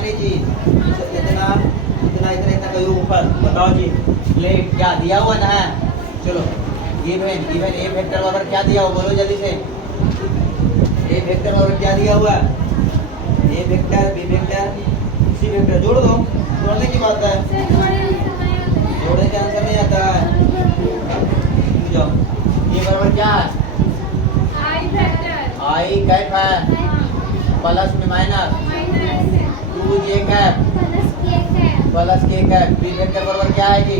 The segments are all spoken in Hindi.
नहीं जी, इतना इतना इतना इतना कहीं ऊपर बताओ जी। प्लेट क्या दिया हुआ ना है, चलो गिवन गिवन ए वेक्टर बराबर क्या दिया हुआ बोलो जल्दी से। ए वेक्टर बराबर क्या दिया हुआ है, A vector B vector C vector जोड़ दो, जोड़ने की बात है, जोड़ने का आंसर नहीं आता है। जाओ ये बराबर क्या है, आई कैप है प्लस में minus 2j cap plus k cap. B vector बराबर क्या है जी,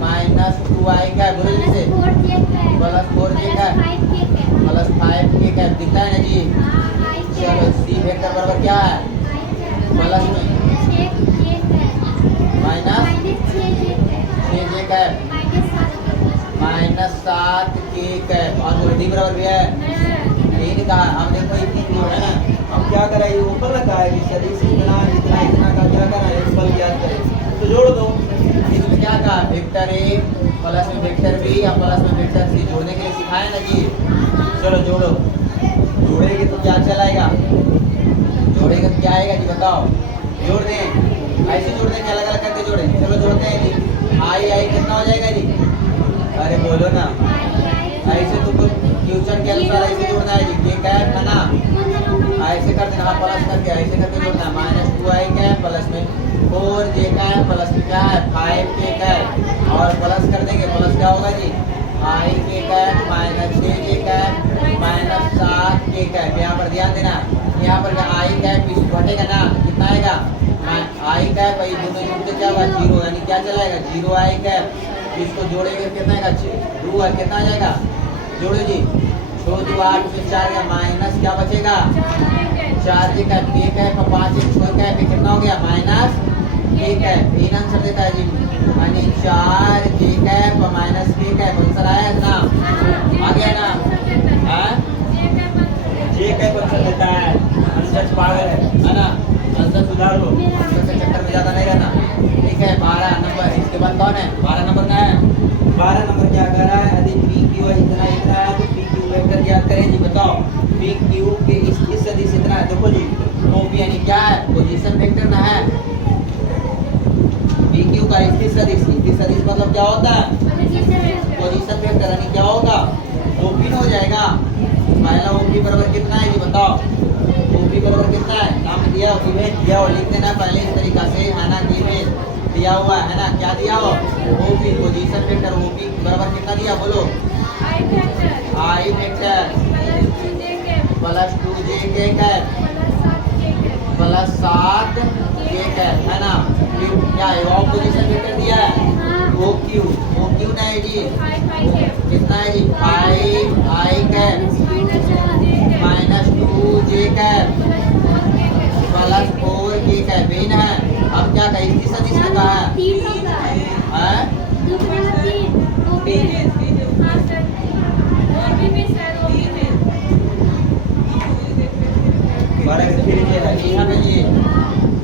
माइनस 2i कैप बोलो जल्दी से, plus 4j cap plus 5k cap दिखता है ना जी। चलो सी वेक्टर बराबर क्या है, प्लस में minus 6j cap minus 7k cap और डी बराबर भी है यही कहा। अब देखो इतनी जो है ना, अब क्या करा ये ऊपर रखा है कि सदिश इतना इतना इतना का क्या करा है, इस बल ज्ञात करें तो जोड़ दो। इसमें क्या कहा, वेक्टर ए प्लस में वेक्टर बी या प्लस में वेक्टर सी जोड़ने के लिए सिखाया ना जी। चलो जोड़ो, जोड़ेंगे तो क्या चलाएगा, जोड़ेंगे तो क्या आएगा जी बताओ। जोड़ दें ऐसे जोड़ देंगे, अलग अलग करके जोड़ें। चलो जोड़ते हैं जी, आई आई कितना हो जाएगा जी, अरे बोलो ना, ऐसे तो क्वेश्चन के अनुसार ऐसे जोड़ना है जी। के कैप है ना, ऐसे कर देना प्लस करके, ऐसे करके जोड़ना है। माइनस 2i कैप प्लस में 4j कैप प्लस में क्या है 5k कैप और प्लस कर देंगे, प्लस क्या होगा जी i k cap minus 6j cap minus 7k cap. यहाँ पर ध्यान देना, यहाँ पर i कैप घटेगा ना, कितना आएगा i कैप, ये दोनों जोड़ते क्या होगा 0, यानी क्या चलाएगा 0i कैप। इसको जोड़ेंगे कितना आएगा 2 कितना आ जाएगा, जोड़ो जी 2 8 में 4 का माइनस क्या बचेगा 4j cap k cap 5 6 cap कितना हो गया माइनस k कैप। तीन आंसर देता है जी, यानी 4j cap minus k cap answer आया ना, आ गया ना। हाँ j कैप आंसर देता है, आंसर पागल है ना, आंसर सुधार लो, आंसर के चक्कर में ज्यादा नहीं रहना। ठीक है 12 नंबर, इसके बाद कौन है 12 नंबर का है, 12 नंबर क्या कर रहा है, यदि पी क्यू इतना इतना है तो पी क्यू वेक्टर ज्ञात करें जी। बताओ पी क्यू के इस सदिश इतना है, देखो जी OP यानी क्या है पोजीशन वेक्टर ना है, पी क्यू का इस सदिश मतलब क्या होता है पोजीशन वेक्टर, यानी क्या होगा OP हो जाएगा। पहला OP बराबर कितना है जी बताओ, OP बराबर कितना है, नाम दिया इवेंट दिया और लिख देना पहले इस तरीका से है ना, इवेंट दिया हुआ है ना, क्या दिया हो OP पोजीशन वेक्टर, OP बराबर कितना दिया बोलो i vector plus 2j cap plus 7k cap है ना। फिर क्या है और पोजीशन वेक्टर दिया है OQ ना है जी, कितना है जी 5i cap minus 2j cap plus 4k cap है ना। अब क्या कहें इसकी सदिश में कहा है,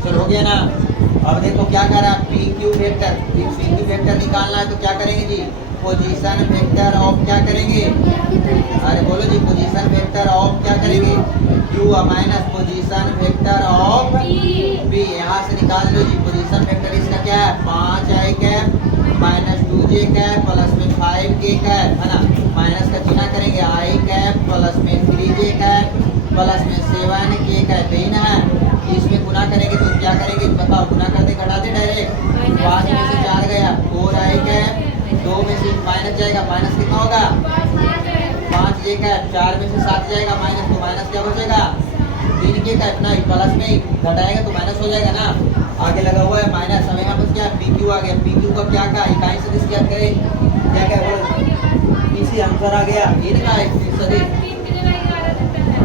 चलो हो गया ना। अब देखो क्या कर रहा है पी क्यू वेक्टर निकालना है तो क्या करेंगे जी पोजीशन वेक्टर ऑफ क्या करेंगे, अरे बोलो जी पोजीशन वेक्टर ऑफ क्या करेंगे Q minus position vector of P. यहाँ से निकाल लो जी पोजीशन वेक्टर इसका क्या है 5i cap minus 2j cap plus में 5k कैप है ना, माइनस का चिन्ह करेंगे i कैप प्लस में 3j कैप प्लस में 7k कैप देना है। इसमें गुना करेंगे तो क्या करेंगे बताओ, गुना कर दे घटा दे डायरेक्ट, 5 में से 4 गया 4i कैप, 2 में से माइनस जाएगा माइनस कितना होगा 5j कैप, 4 में से 7 जाएगा माइनस तो माइनस क्या बचेगा 3k कैप ना, प्लस में घटाएगा तो माइनस हो जाएगा ना, आगे लगा हुआ है माइनस। अब यहाँ पर क्या PQ आ गया, PQ का क्या कहा इकाई सदिश ज्ञात करें, क्या क्या बोलो इसी आंसर आ गया ये ना सदिश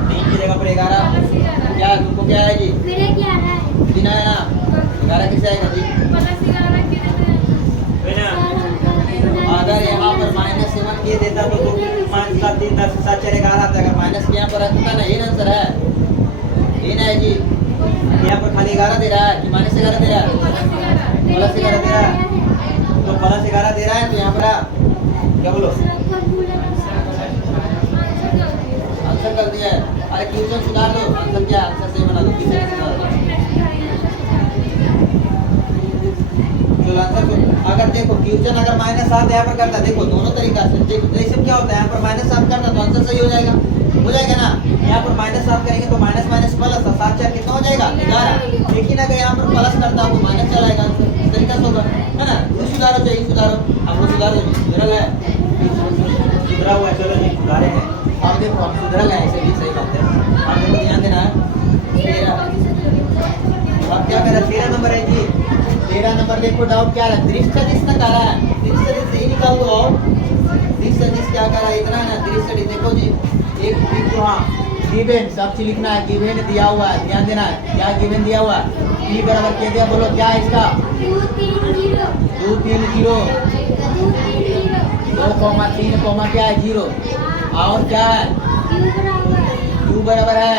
3 की जगह पर 11 क्या तुमको क्या है जी दिन है ना, 11 किससे आएगा जी अगर यहाँ पर माइनस 7 के देता तो माइनस 7 3 10 7 4 11 आता, अगर माइनस के यहाँ पर रखता ना ये आंसर है ये ना है जी। यहाँ पर खाली 11 दे रहा है कि माइनस 11 दे रहा है, प्लस 11 दे रहा है, तो प्लस 11 दे रहा है तो यहाँ पर क्या बोलो आंसर कर दिया है। अरे क्वेश्चन सुधार दो, आंसर क्या है, आंसर सही बना दो, किसे सुधार दो। चलो आंसर को अगर देखो क्वेश्चन अगर -7 यहाँ पर करता, देखो दोनों तरीका से देखो, जैसे क्या होता है यहाँ पर -7 करता तो आंसर सही हो जाएगा ना। यहाँ पर -7 करेंगे तो माइनस माइनस प्लस, 7 4 कितना हो जाएगा 11। लेकिन अगर यहाँ पर प्लस करता तो माइनस चलाएगा, इस तरीका से होगा, है ना। तो सुधारो, चाहिए सुधारो, हम लोग सुधारो, सुधरल है, सुधरा हुआ है, चलो जी सुधारे हैं। अब देखो हम सुधरल है, ऐसे भी सही बात है, आप लोग ध्यान देना है। अब क्या करें, 13 नंबर है जी, 13 नंबर देखो डाउट क्या है, दृश्य सदिश का कह रहा है, दृश्य सदिश सही निकाल दो। और दृश्य सदिश क्या कह रहा है, इतना है ना, दृश्य सदिश देखो जी, एक तो हाँ गिवन सब चीज लिखना है, गिवन दिया हुआ है, ध्यान देना है, क्या गिवन दिया हुआ है, p बराबर क्या दिया, बोलो क्या है इसका, 2 3 0 2, 3, क्या है 0, और क्या है q बराबर है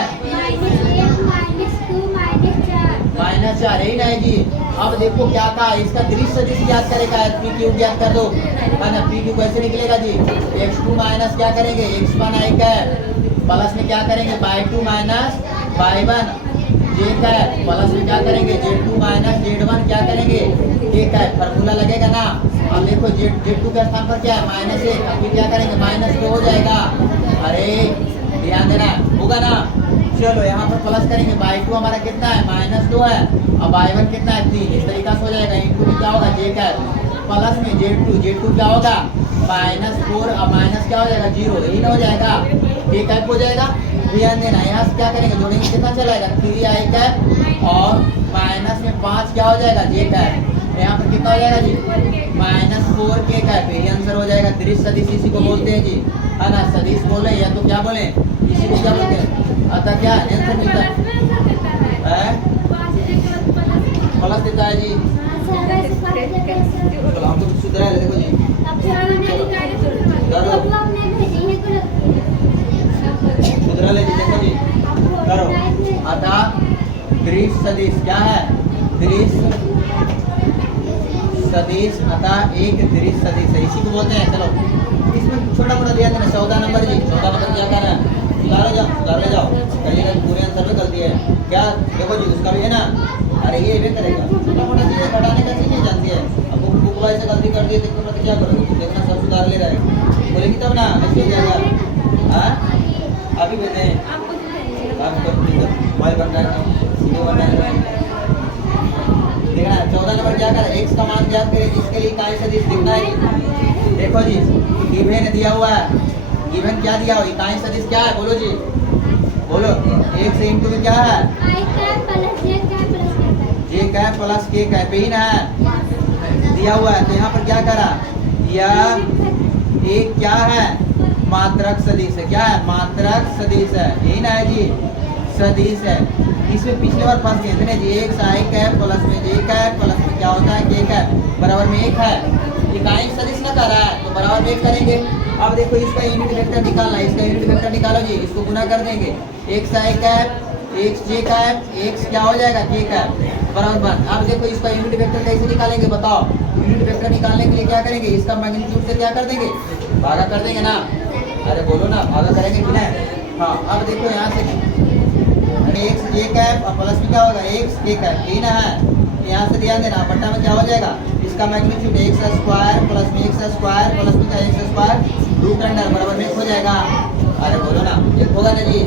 -4, यही ना है जी। अब देखो क्या कहा, इसका दृश्य सदिश ज्ञात करेगा, पी क्यू ज्ञात कर दो, है ना। पी क्यू कैसे निकलेगा जी, x2 माइनस क्या करेंगे, x1 आई का प्लस में क्या करेंगे y2 माइनस y1 जे का है, प्लस में क्या करेंगे z2 माइनस z1 क्या करेंगे के का है, फॉर्मूला लगेगा ना। अब देखो z2 के स्थान पर क्या है -1, अभी क्या करेंगे -2 हो जाएगा, अरे ध्यान देना, होगा ना। चलो यहाँ पर प्लस करेंगे, y2 हमारा कितना है -2 है, अब y1 कितना है 3, इस तरीका से हो जाएगा। इनटू में क्या होगा j का प्लस में z2 क्या होगा -4, अब माइनस क्या हो जाएगा 0, यही ना हो जाएगा, k कैप हो जाएगा। ध्यान देना, यहाँ से क्या करेंगे जोड़ेंगे, कितना चलाएगा 3 आई कैप, और माइनस में 5 क्या हो जाएगा j कैप, यहाँ पर कितना हो जाएगा जी -4 k कैप, यही आंसर हो जाएगा। दृश्य सदिश इसी को बोलते हैं जी, है ना, सदिश बोले या तो क्या बोले, इसी को क्या बोलते हैं, अतः क्या आंसर मिलता है, प्लस देता है जी। चलो हम तो सुधरा है, देखो जी सुधरा ले जी, देखो जी करो। अतः दृश्य सदिश क्या है, दृश्य सदिश, अतः एक दृश्य सदिश है, इसी को बोलते हैं। चलो इसमें छोटा मोटा ध्यान देना, 14 नंबर जी, 14 नंबर क्या कर रहा है, सुधार ले जाओ, कहीं ना पूरे आंसर में गलती है क्या, देखो जी उसका भी है ना, अरे ये भी करेगा, छोटा मोटा चीजें घटाने का चीज नहीं जानती है, अब बुक वाइज से गलती कर दी देखो मतलब क्या करोगे, देखना सब सुधार ले रहा है, बोलेगी तब ना ऐसे हो जाएगा। हाँ अभी भेजे आप मोबाइल बन रहा है, वीडियो बन रहा है, देखना 14 नंबर क्या कर, x का मान ज्ञात करें, इसके लिए इकाई सदिश लिखना है। देखो जी गिवन दिया हुआ है, गिवन क्या दिया हुआ, इकाई सदिश क्या है, बोलो जी बोलो, 1 से इंटू में क्या है j cap plus k cap, ही ना है दिया हुआ है। तो यहाँ पर क्या करा, यह एक क्या है मात्रक सदिश है, क्या है मात्रक सदिश है, यही ना है जी सदिश है। इसमें पिछले बार फंस गए थे ना जी, x आई कैप प्लस में j कैप प्लस में क्या होता है k कैप बराबर में 1 है, इकाई सदिश ना कर रहा है तो बराबर में 1 करेंगे। अब देखो इसका यूनिट वेक्टर निकालना है, इसका यूनिट वेक्टर निकालो जी, इसको गुना कर देंगे, x I cap x j cap x क्या हो जाएगा k कैप बराबर 1। अब देखो इसका यूनिट वेक्टर कैसे निकालेंगे बताओ, यूनिट वेक्टर निकालने के लिए क्या करेंगे, इसका मैग्नीट्यूड से क्या कर देंगे भागा कर देंगे ना, अरे बोलो ना भागा करेंगे कि नहीं। हाँ अब देखो यहाँ से x j कैप और प्लस में क्या होगा x k कैप, यही ना है, यहाँ से ध्यान देना, बट्टा में क्या हो जाएगा, इसका मैग्नीट्यूड x स्क्वायर प्लस में x स्क्वायर प्लस में क्या x स्क्वायर रूट अंडर बराबर में 1 हो जाएगा, अरे बोलो ना 1 होगा ना जी,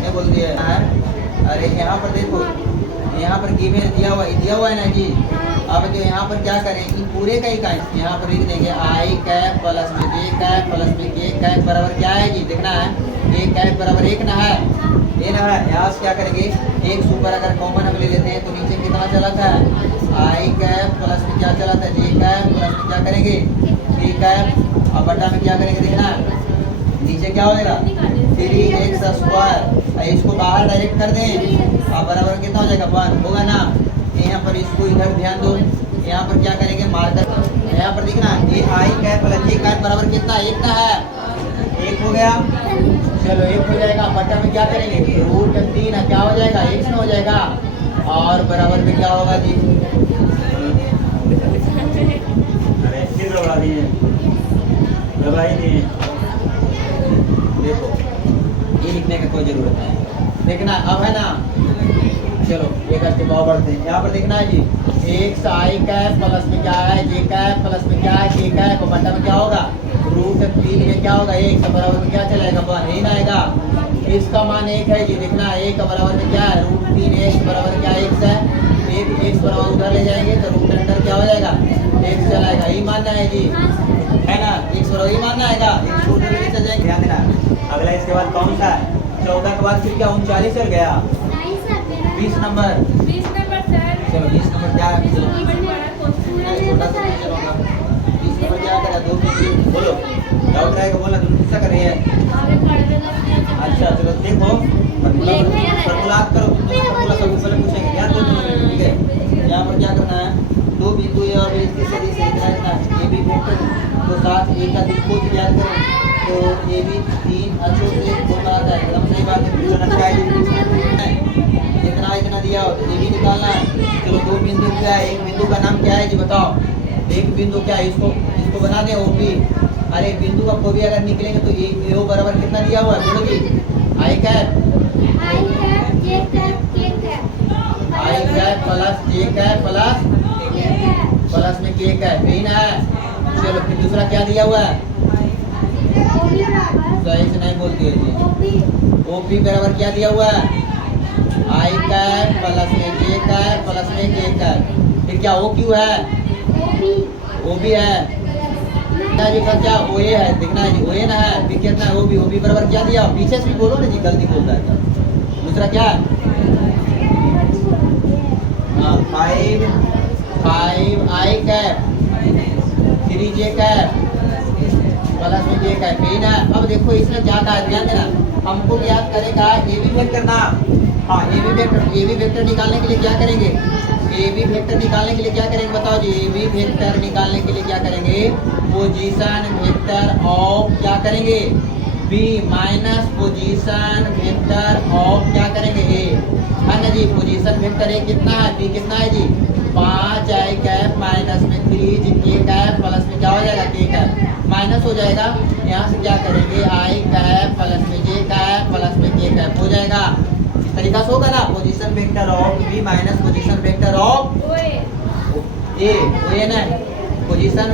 क्या बोल दिया है। अरे यहाँ पर देखो, यहाँ पर गिवन दिया हुआ है ना जी। अब जो यहाँ पर क्या करें, इन पूरे का इकाई यहाँ पर लिख देंगे आई कैप प्लस में j कैप प्लस में k कैप बराबर क्या है जी, देखना है a कैप बराबर 1 ना है, ये ना है। यहाँ से क्या करेंगे, एक सुपर अगर कॉमन हम ले लेते हैं तो नीचे कितना चला था आई कैप प्लस में क्या चला था j कैप प्लस में क्या करेंगे k कैप, अब बटा में क्या करेंगे देखना, नीचे क्या हो जाएगा 3x स्क्वायर, इसको बाहर डायरेक्ट कर दें, अब बराबर कितना हो जाएगा 1 होगा ना। यहाँ पर इसको इधर ध्यान दो, यहाँ पर क्या करेंगे मार्कर, यहाँ पर दिखना ये आई कैप प्लस j कैप बराबर कितना 1 ना है, 1 हो गया, चलो 1 हो जाएगा। बटा में क्या करेंगे रूट 3 क्या हो जाएगा x ना हो जाएगा, और बराबर में क्या होगा जी, अरे फिर दबा दिए, दबाई दिए, देखो ये लिखने की कोई जरूरत नहीं। देखना अब है ना, चलो एक स्टेप और बढ़ते हैं। यहाँ पर देखना है जी एक्स आई कैप प्लस में क्या है जे कैप प्लस में क्या है के कैप, बटा में क्या होगा रूट 3 में क्या होगा एक बराबर में क्या चलेगा 1 1 आएगा। इसका मान 1 है जी। देखना 1 का बराबर में क्या है रूट 3 एक्स बराबर क्या x है, एक एक्स बराबर उधर ले जाएंगे तो रूट अंडर क्या हो जाएगा x चलाएगा। यही मानना है जी, है ना, x बराबर ही मानना आएगा, x रूट अंडर चल जाएंगे। ध्यान देना। अगला इसके बाद कौन सा है 14 के बाद फिर क्या 39 चल गया 20 नंबर। चलो 20 नंबर क्या है, चलो छोटा सा चलूंगा। 20 नंबर क्या करा 2 बोलो, डाउट रहेगा बोलना, तुम किसका कर रही है। अच्छा चलो देखो फॉर्मूला करो, फॉर्मूला सब पहले पूछेंगे, ध्यान दो ठीक है। यहाँ पर क्या करना है 2 बिंदु ए और इसकी सदिश इतना ए बी वेक्टर तो साथ ए का दिक्कत याद करें तो ए बी 3 अक्षों से होता है। एकदम सही बात है, पूछना चाहिए इतना इतना दिया हो तो ये भी निकालना है। चलो 2 बिंदु क्या है, एक बिंदु का नाम क्या है जी बताओ। एक बिंदु क्या है, इसको बना दे ओपी। अरे बिंदु का कोई भी अगर निकलेंगे तो ये ओ बराबर कितना दिया हुआ है बोलो जी आई कैप जे कैप के कैप आई कैप प्लस जे कैप प्लस में के कैप यही ना है। चलो फिर दूसरा क्या दिया हुआ है, सही से नहीं बोलती है जी, ओपी बराबर क्या दिया हुआ है आई कैप प्लस में जे कैप प्लस में के कैप। फिर क्या ओ क्यू है ओ भी है जी का क्या ओ ए है, देखना है जी ओ ए ना है। फिर कितना है ओ बी बराबर क्या दिया, पीछे से भी बोलो ना जी गलती बोलता है। दूसरा क्या है 5 आई कैप 3 जे कैप प्लस में जे कैप यही ना। अब देखो इसमें क्या कहा ध्यान देना, हमको याद करेगा ए बी वेक्टर ना। हाँ ए बी वेक्टर निकालने के लिए क्या करेंगे, ए बी वेक्टर निकालने के लिए क्या करेंगे बताओ जी। ए बी वेक्टर निकालने के लिए क्या करेंगे, पोजीशन वेक्टर ऑफ क्या करेंगे B minus position vector of क्या करेंगे ए, है ना जी। पोजीशन वेक्टर ए कितना है बी कितना है जी 5 आई कैप माइनस में 3 जी के कैप प्लस में क्या हो जाएगा के कैप माइनस हो जाएगा। यहाँ से क्या करेंगे आई कैप प्लस में जे कैप प्लस में के कैप हो जाएगा। इस तरीका से होगा ना, position vector of B minus position vector of A ओ ना पोजीशन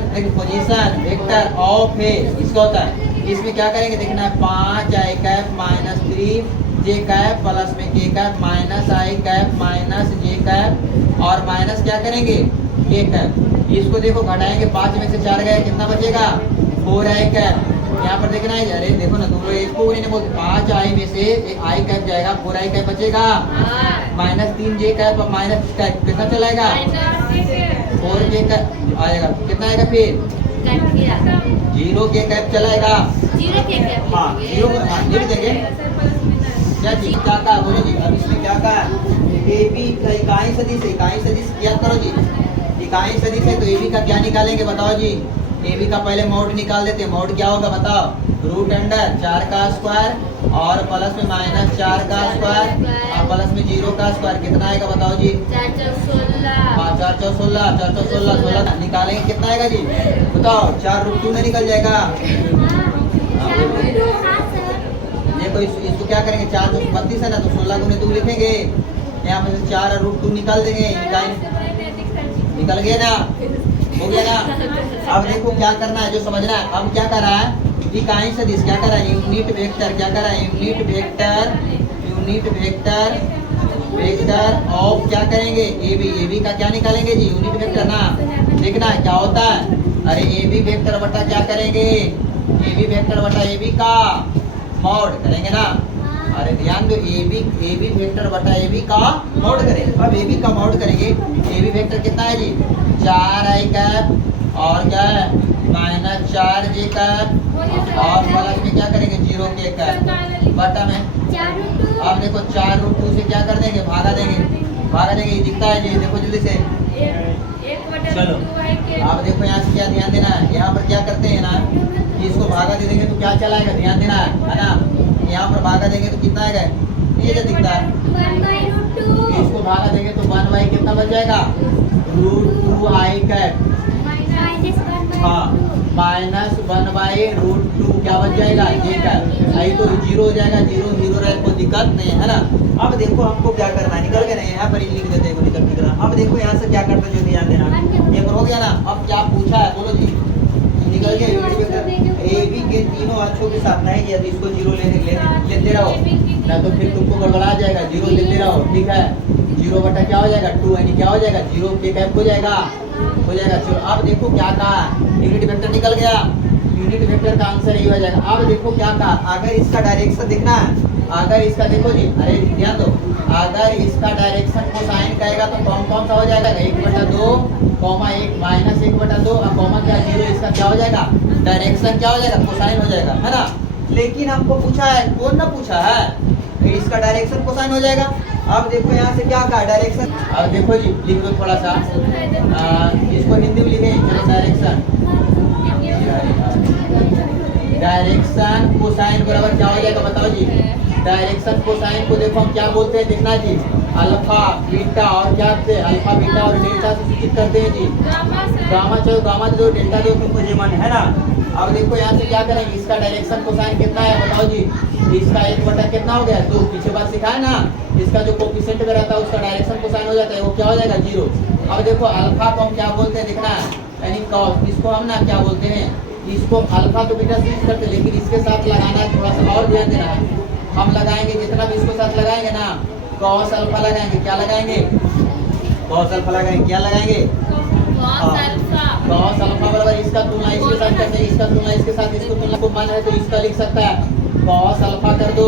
वेक्टर ऑफ ए इसका होता है। इसमें क्या करेंगे देखना है 5 आई कैप माइनस 3 जे कैप प्लस में के कैप माइनस आई कैप माइनस जे कैप और माइनस क्या करेंगे के कैप। इसको देखो घटाएंगे 5 में से 4 गए कितना बचेगा 4 आई कैप। यहाँ पर देखना है, अरे देखो ना तुम लोग इसको नहीं बोलते, 5 आई में से एक आई कैप जाएगा 4 आई कैप बचेगा माइनस 3 जे कैप और माइनस कैप कितना चलाएगा 4 जे कैप आएगा, कितना आएगा फिर 0 के कैप चलाएगा। हाँ 0 लिख देंगे क्या जी क्या कहा बोलो जी। अब इसमें क्या कहा ए बी का इकाई सदिश क्या करो जी, इकाई सदिश है तो ए बी का क्या निकालेंगे बताओ जी। ए बी का पहले मोड निकाल देते हैं, मोड क्या होगा बताओ रूट अंडर 4 का स्क्वायर और प्लस में माइनस 4 का स्क्वायर और प्लस में 0 का स्क्वायर कितना आएगा बताओ जी 4 4 16 16 निकालेंगे कितना आएगा जी बताओ 4 रूट 2 में निकल जाएगा। देखो इसको क्या करेंगे 4 2 32 है ना तो 16 गुने 2 लिखेंगे, यहाँ पे 4 रूट 2 निकाल देंगे, निकल गया ना, हो गया ना। अब देखो क्या करना है जो समझना है। अब क्या कर रहा है इकाई सदिश क्या कर रहा है यूनिट वेक्टर क्या कर रहा है यूनिट वेक्टर ऑफ क्या करेंगे ए बी का क्या निकालेंगे जी यूनिट वेक्टर ना। देखना है क्या होता है, अरे ए बी वेक्टर बटा क्या करेंगे ए बी वेक्टर बटा ए बी का मॉड करेंगे ना। अरे ध्यान दो ए बी वेक्टर बटा ए बी का मॉड करेंगे। अब ए बी का मॉड करेंगे ए बी वेक्टर कितना है जी 4 आई कैप और क्या है माइनस 4 जे कैप और प्लस में क्या करेंगे 0 के कैप बटा में। अब देखो 4 रूट 2 से क्या कर देंगे भागा देंगे ये दिखता है जी, देखो जल्दी से चलो। अब देखो यहाँ से क्या ध्यान देना है, यहाँ पर क्या करते हैं ना इसको भागा दे देंगे तो क्या चलाएगा ध्यान देना है ना। यहाँ पर भागा देंगे तो कितना आएगा ये जो दिखता है, इसको भागा देंगे तो 1 बाई कितना बच जाएगा रूट 2 आई कैप हाँ माइनस 1/√2 क्या बच जाएगा जे कैप। आई तो जीरो हो जाएगा, जीरो जीरो रहे कोई दिक्कत नहीं है ना। अब देखो हमको क्या करना है, निकल के नहीं यहाँ पर ही लिख देते हैं निकल। अब देखो यहाँ से क्या करते जो ध्यान देना, ये पर हो गया ना। अब क्या पूछा है बोलो जी, निकल गया यूनिट वेक्टर ए बी के तीनों अक्षों के साथ नहीं किया तो इसको जीरो लेते रहो ना, तो फिर तुमको गड़बड़ा जाएगा। जीरो लेते रहो, ठीक है। जीरो बटा क्या हो जाएगा 2, यानी क्या हो जाएगा जीरो के कैप हो जाएगा। चलो अब देखो क्या कहा, यूनिट वेक्टर निकल गया, यूनिट वेक्टर का आंसर यही हो जाएगा। अब देखो क्या कहा, अगर इसका डायरेक्शन देखना है, अगर इसका देखो जी, अरे ध्यान दो, अगर इसका डायरेक्शन कोसाइन कहेगा तो कौन कौन सा हो जाएगा 1/2, 1 माइनस 1/2 और कॉमा क्या जीरो, इसका क्या हो जाएगा डायरेक्शन क्या हो जाएगा कोसाइन हो जाएगा, है ना। लेकिन हमको पूछा है, कौन ना पूछा है, इसका डायरेक्शन कोसाइन हो जाएगा। अब देखो यहाँ से क्या कहा डायरेक्शन, अब देखो जी लिख दो थोड़ा सा, इसको हिंदी में लिखें, चलो डायरेक्शन कोसाइन बराबर क्या हो जाएगा बताओ जी। डायरेक्शन कोसाइन को देखो हम क्या बोलते हैं देखना जी, अल्फा बीटा और क्या करते हैं, अल्फा बीटा और डेल्टा से सूचित करते हैं जी। गामा चलो गामा दो डेल्टा दो तुमको जे मन है ना। अब देखो यहाँ से क्या करेंगे, इसका डायरेक्शन कोसाइन कितना है बताओ जी। इसका 1 कितना हो गया 2, पीछे बार सिखाया ना, इसका जो कोफिशिएंट में रहता है उसका डायरेक्शन कोसाइन हो जाता है, वो क्या हो जाएगा 0। अब देखो अल्फा को हम क्या बोलते हैं देखना है, यानी कॉस, इसको हम ना क्या बोलते हैं, इसको अल्फा तो बीटा से यूज करते हैं, लेकिन इसके साथ लगाना है थोड़ा सा और ध्यान देना है। हम लगाएंगे जितना भी इसको साथ लगाएंगे ना, कॉस अल्फा लगाएंगे, क्या लगाएंगे कॉस अल्फा लगाएंगे, क्या लगाएंगे कॉस अल्फा बराबर इसका तुलना इसके साथ करते हैं, इसका तुलना इसके साथ, इसको तुलना को मन है तो इसका लिख सकता है कॉस अल्फा कर दो,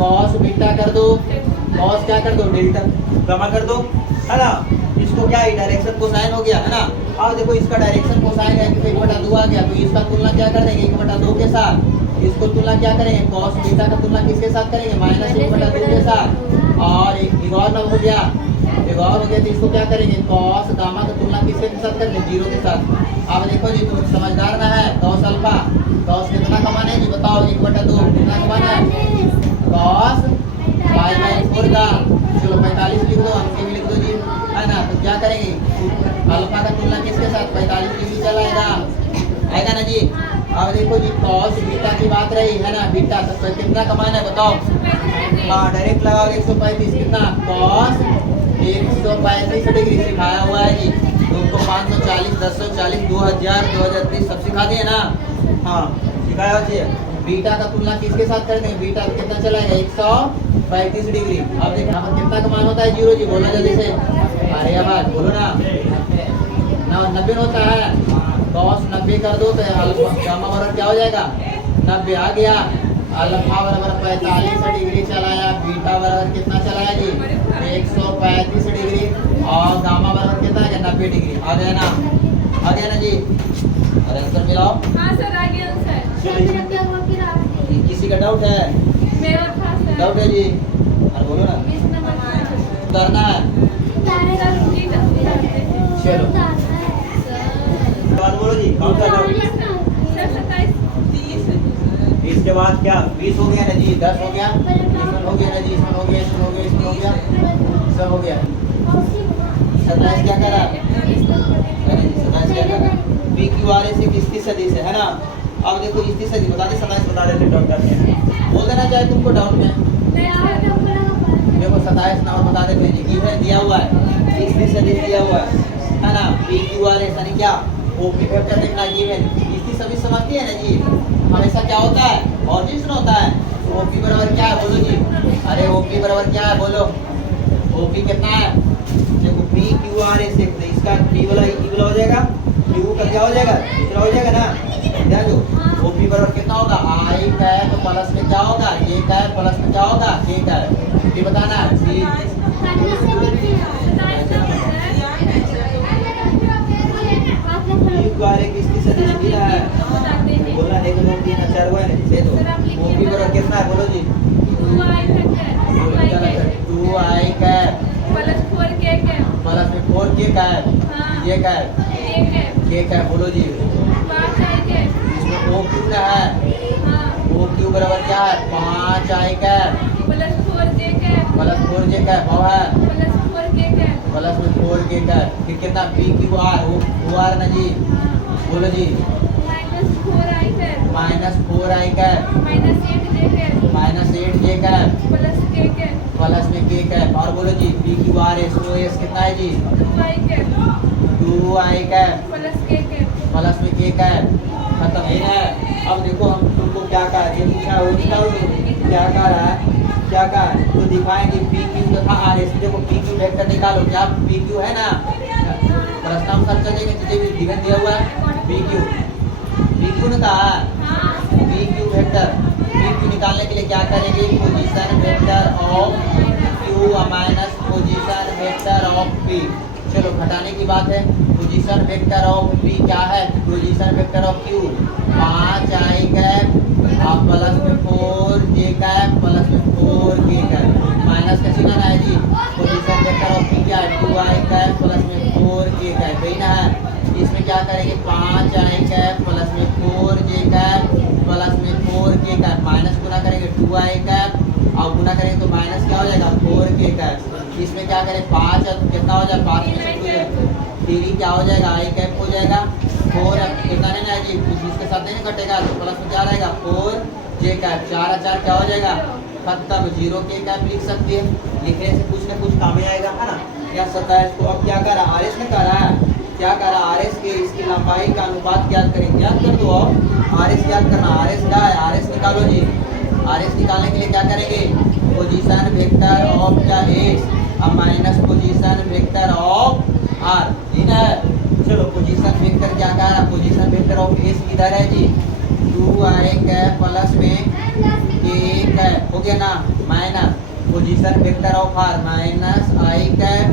कॉस बीटा कर दो, कॉस क्या कर दो डेल्टा गामा कर दो, है ना। इसको क्या है डायरेक्शन कोसाइन हो गया, है ना। अब देखो इसका डायरेक्शन कोसाइन है 1/2 आ गया, तो इसका तुलना क्या कर देंगे 1/2 के साथ, इसको तुलना क्या करेंगे कॉस बीटा का तुलना किसके साथ करेंगे -1/2 के साथ, और एक और हो गया तो इसको क्या करेंगे कॉस गामा का तुलना किसके साथ करेंगे 0 के साथ। अब देखो जी तुम समझदार ना है, कॉस अल्फा कॉस कितना कमाना है जी बताओ 1/2 कितना कमाना है कॉस π/4 का, चलो 45 लिख दो, हमसे भी लिख दो जी, है ना। तो क्या करेंगे अल्फा का तुलना किसके साथ 45 डिग्री चलाएगा, आएगा ना जी। अब देखो जी कॉस बीटा की बात रही है ना, बीटा तो कितना कमाना है बताओ, हाँ डायरेक्ट लगाओगे 135 कितना कॉस 135 डिग्री सिखाया हुआ है जी, तुमको 540 1040 2000 2030 सब सिखा दिए ना, हाँ सिखाया हुआ है। बीटा का तुलना किसके साथ करते हैं, बीटा कितना चलाएगा 135 डिग्री। अब देखो यहाँ पर कितना का मान होता है 0 जी, बोलो जल्दी से, अरे आवाज बोलो ना 90 होता है, कॉस 90 कर दो तो गामा बराबर क्या हो जाएगा 90 आ गया, अल्फा बराबर 45 डिग्री चलाया, बीटा बराबर कितना चलाया जी 135 डिग्री, और गामा बराबर कितना है 90 डिग्री। आ गया ना जी, अरे आंसर मिलाओ। हाँ सर आ गया आंसर। किसी का डाउट है, मेरा था सर। डाउट है जी, अरे बोलो ना, करना है चलो बात बोलो जी, कौन सा डाउट। सर 27 30 इसके बाद क्या 20 हो गया ना जी, 10 हो गया, इसमें हो गया ना जी, इसमें हो गया, इसमें हो गया, इसमें हो गया, सब हो गया। 27 क्या कर रहा है, 27 क्या कर रहा है, पी क्यू आर एस एक इसकी सदी से, है ना। अब देखो इसकी सदी बता दे, 27 बता देते डाउट करते हैं, बोल देना चाहे तुमको डाउट में, देखो 27 नंबर बता देते हैं जी, इधर दिया हुआ है इसकी सदी दिया हुआ है ना, पी क्यू आर एस यानी क्या ओपी वेक्टर देखना जी है, इसकी सभी समझती है ना जी, हमेशा क्या होता है ऑर्जिन होता है, तो ओपी बराबर क्या है बोलो जी, अरे ओपी बराबर क्या है बोलो, ओपी कितना है देखो पी क्यू आर एस, इसका पी वाला ई वाला हो जाएगा, क्यू का क्या हो जाएगा दूसरा हो जाएगा ना, ध्यान दो ओपी बराबर कितना होगा आई कैप प्लस में क्या होगा जे कैप प्लस में क्या होगा के कैप, ये बताना है सी किसकी सदी मिला है बोलना, एक दो तीन चार हुआ है ना जिसे, तो ओपी बराबर कितना है बोलो जी 2i cap plus 4k cap plus में 4k कैप, ये कैप के कैप बोलो जी, 5i कैप इसमें ओ क्यू ना है, ओ क्यू बराबर क्या है 5i cap plus 4j cap plus 4j cap और है प्लस 4k कैप प्लस में 4k कैप, फिर कितना P Q R O R ना जी, ओ बोलो जी। -4i cap -4i cap -8j cap -8j cap +k cap plus में k कैप। और बोलो जी PQRSOS कितना है जी? 2i cap 2i cap +k cap plus में k कैप। खत्म है ना। अब देखो हम तुमको क्या कहा है, पूछा वो निकालोगे क्या कह रहा है, क्या कहा है तो दिखाएंगे PQ तथा RS। देखो PQ वेक्टर निकालो, क्या PQ है ना, प्रश्न हम सब चलेंगे जिसे भी गिवन दिया हुआ है PQ ने कहा PQ वेक्टर। PQ निकालने के लिए क्या करेंगे, position vector of Q minus position vector of P। चलो घटाने की बात है, पोजीशन वेक्टर ऑफ P क्या है, position vector of Q 5i cap plus में 4j कैप प्लस में 4k कैप। माइनस का चिन्ह है जी, पोजीशन वेक्टर ऑफ P क्या है 2i कैप प्लस में 4k कैप है ना। इसमें क्या करेंगे 5i कैप प्लस में 4j कैप प्लस में 4k कैप। माइनस गुना करेंगे 2i कैप और गुना करेंगे तो माइनस क्या हो जाएगा 4k कैप। इसमें क्या करें 5 कितना हो जाएगा 5 में से 3 क्या हो जाएगा i कैप हो जाएगा 4 कितना नहीं ना जी, इसके साथ नहीं कटेगा तो प्लस में क्या रहेगा 4j कैप। 4 और 4 क्या हो जाएगा खत्म, 0k कैप लिख सकती है। लिखने से कुछ ना कुछ काम में आएगा है ना। या 27 को अब क्या कर रहा RS ने कह रहा है, क्या कर रहा RS के इसकी लंबाई का अनुपात ज्ञात करेंगे। याद कर दो RS याद करना, RS क्या है RS निकालो जी। RS निकालने के लिए क्या करेंगे, पोजीशन वेक्टर ऑफ क्या S अब minus position vector of R ठीक है। चलो पोजीशन वेक्टर क्या कह रहा है, पोजीशन वेक्टर ऑफ S किधर है जी 2i कैप प्लस में k कैप हो गया ना, minus position vector of R minus i cap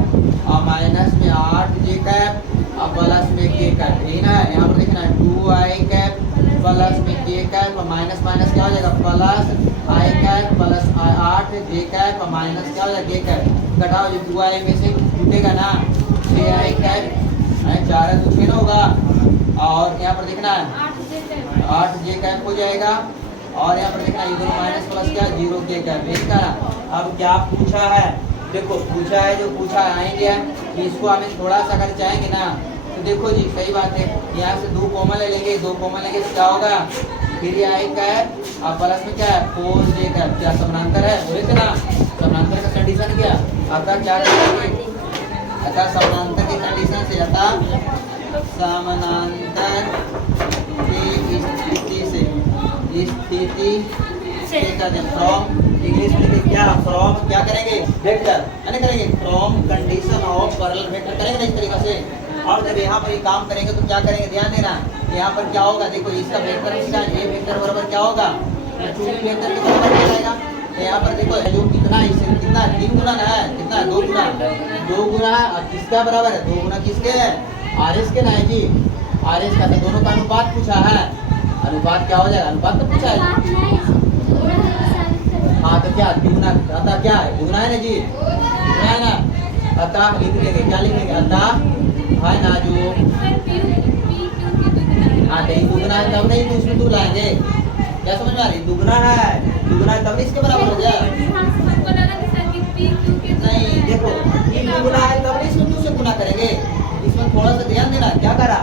और माइनस में 8j कैप और प्लस में k कैप है ना। यहाँ पर देखना 2i कैप प्लस में k कैप और माइनस माइनस क्या हो जाएगा plus i cap plus 8j cap और माइनस क्या हो जाएगा k कैप। घटाओ जो 2i में से टूटेगा ना 6i कैप 4 तो 6 होगा और यहाँ पर देखना है 8j कैप हो जाएगा और यहाँ पर देखना ये दोनों माइनस प्लस क्या 0k कैप इसका। अब क्या पूछा है, देखो पूछा है जो पूछा आएंगे इसको हमें थोड़ा सा अगर चाहेंगे ना तो देखो जी सही बात है, यहाँ से 2 कॉमन ले लेंगे, 2 कॉमन लेंगे तो क्या होगा 3i कैप और प्लस में क्या है 4j कैप। क्या समानांतर है, बोले थे ना समानांतर का कंडीशन क्या, अतः क्या करेंगे, अतः समानांतर की कंडीशन से अतः समानांतर की स्थिति से फ्रॉम इंग्लिश में क्या फ्रॉम क्या करेंगे वेक्टर है ना, करेंगे from condition of parallel vector करेंगे ना इस तरीके से। और जब यहाँ पर ये काम करेंगे तो क्या करेंगे ध्यान देना, यहाँ पर क्या होगा देखो इसका वेक्टर इसका ये वेक्टर बराबर क्या होगा 2 वेक्टर के बराबर हो जाएगा। तो यहाँ पर देखो जो कितना इससे कितना 3 गुना ना है, कितना 2 गुना है और किसका बराबर है 2 गुना किसके है RS के ना है जी, RS का। तो दोनों का अनुपात पूछा है, अनुपात क्या हो जाएगा, अनुपात तो पूछा है हाँ तो क्या दुगना, अतः क्या है दुगना है ना जी, दुगना है ना। अतः लिख देंगे क्या लिखेंगे अतः है ना जो हाँ तो दुगना है तब नहीं तो उसमें 2 लाएंगे, क्या समझ में आ रही, दुगना है तब इसके बराबर हो गया नहीं। देखो ये दुगना है तब इसमें 2 से गुना करेंगे, इसमें थोड़ा सा ध्यान देना क्या करा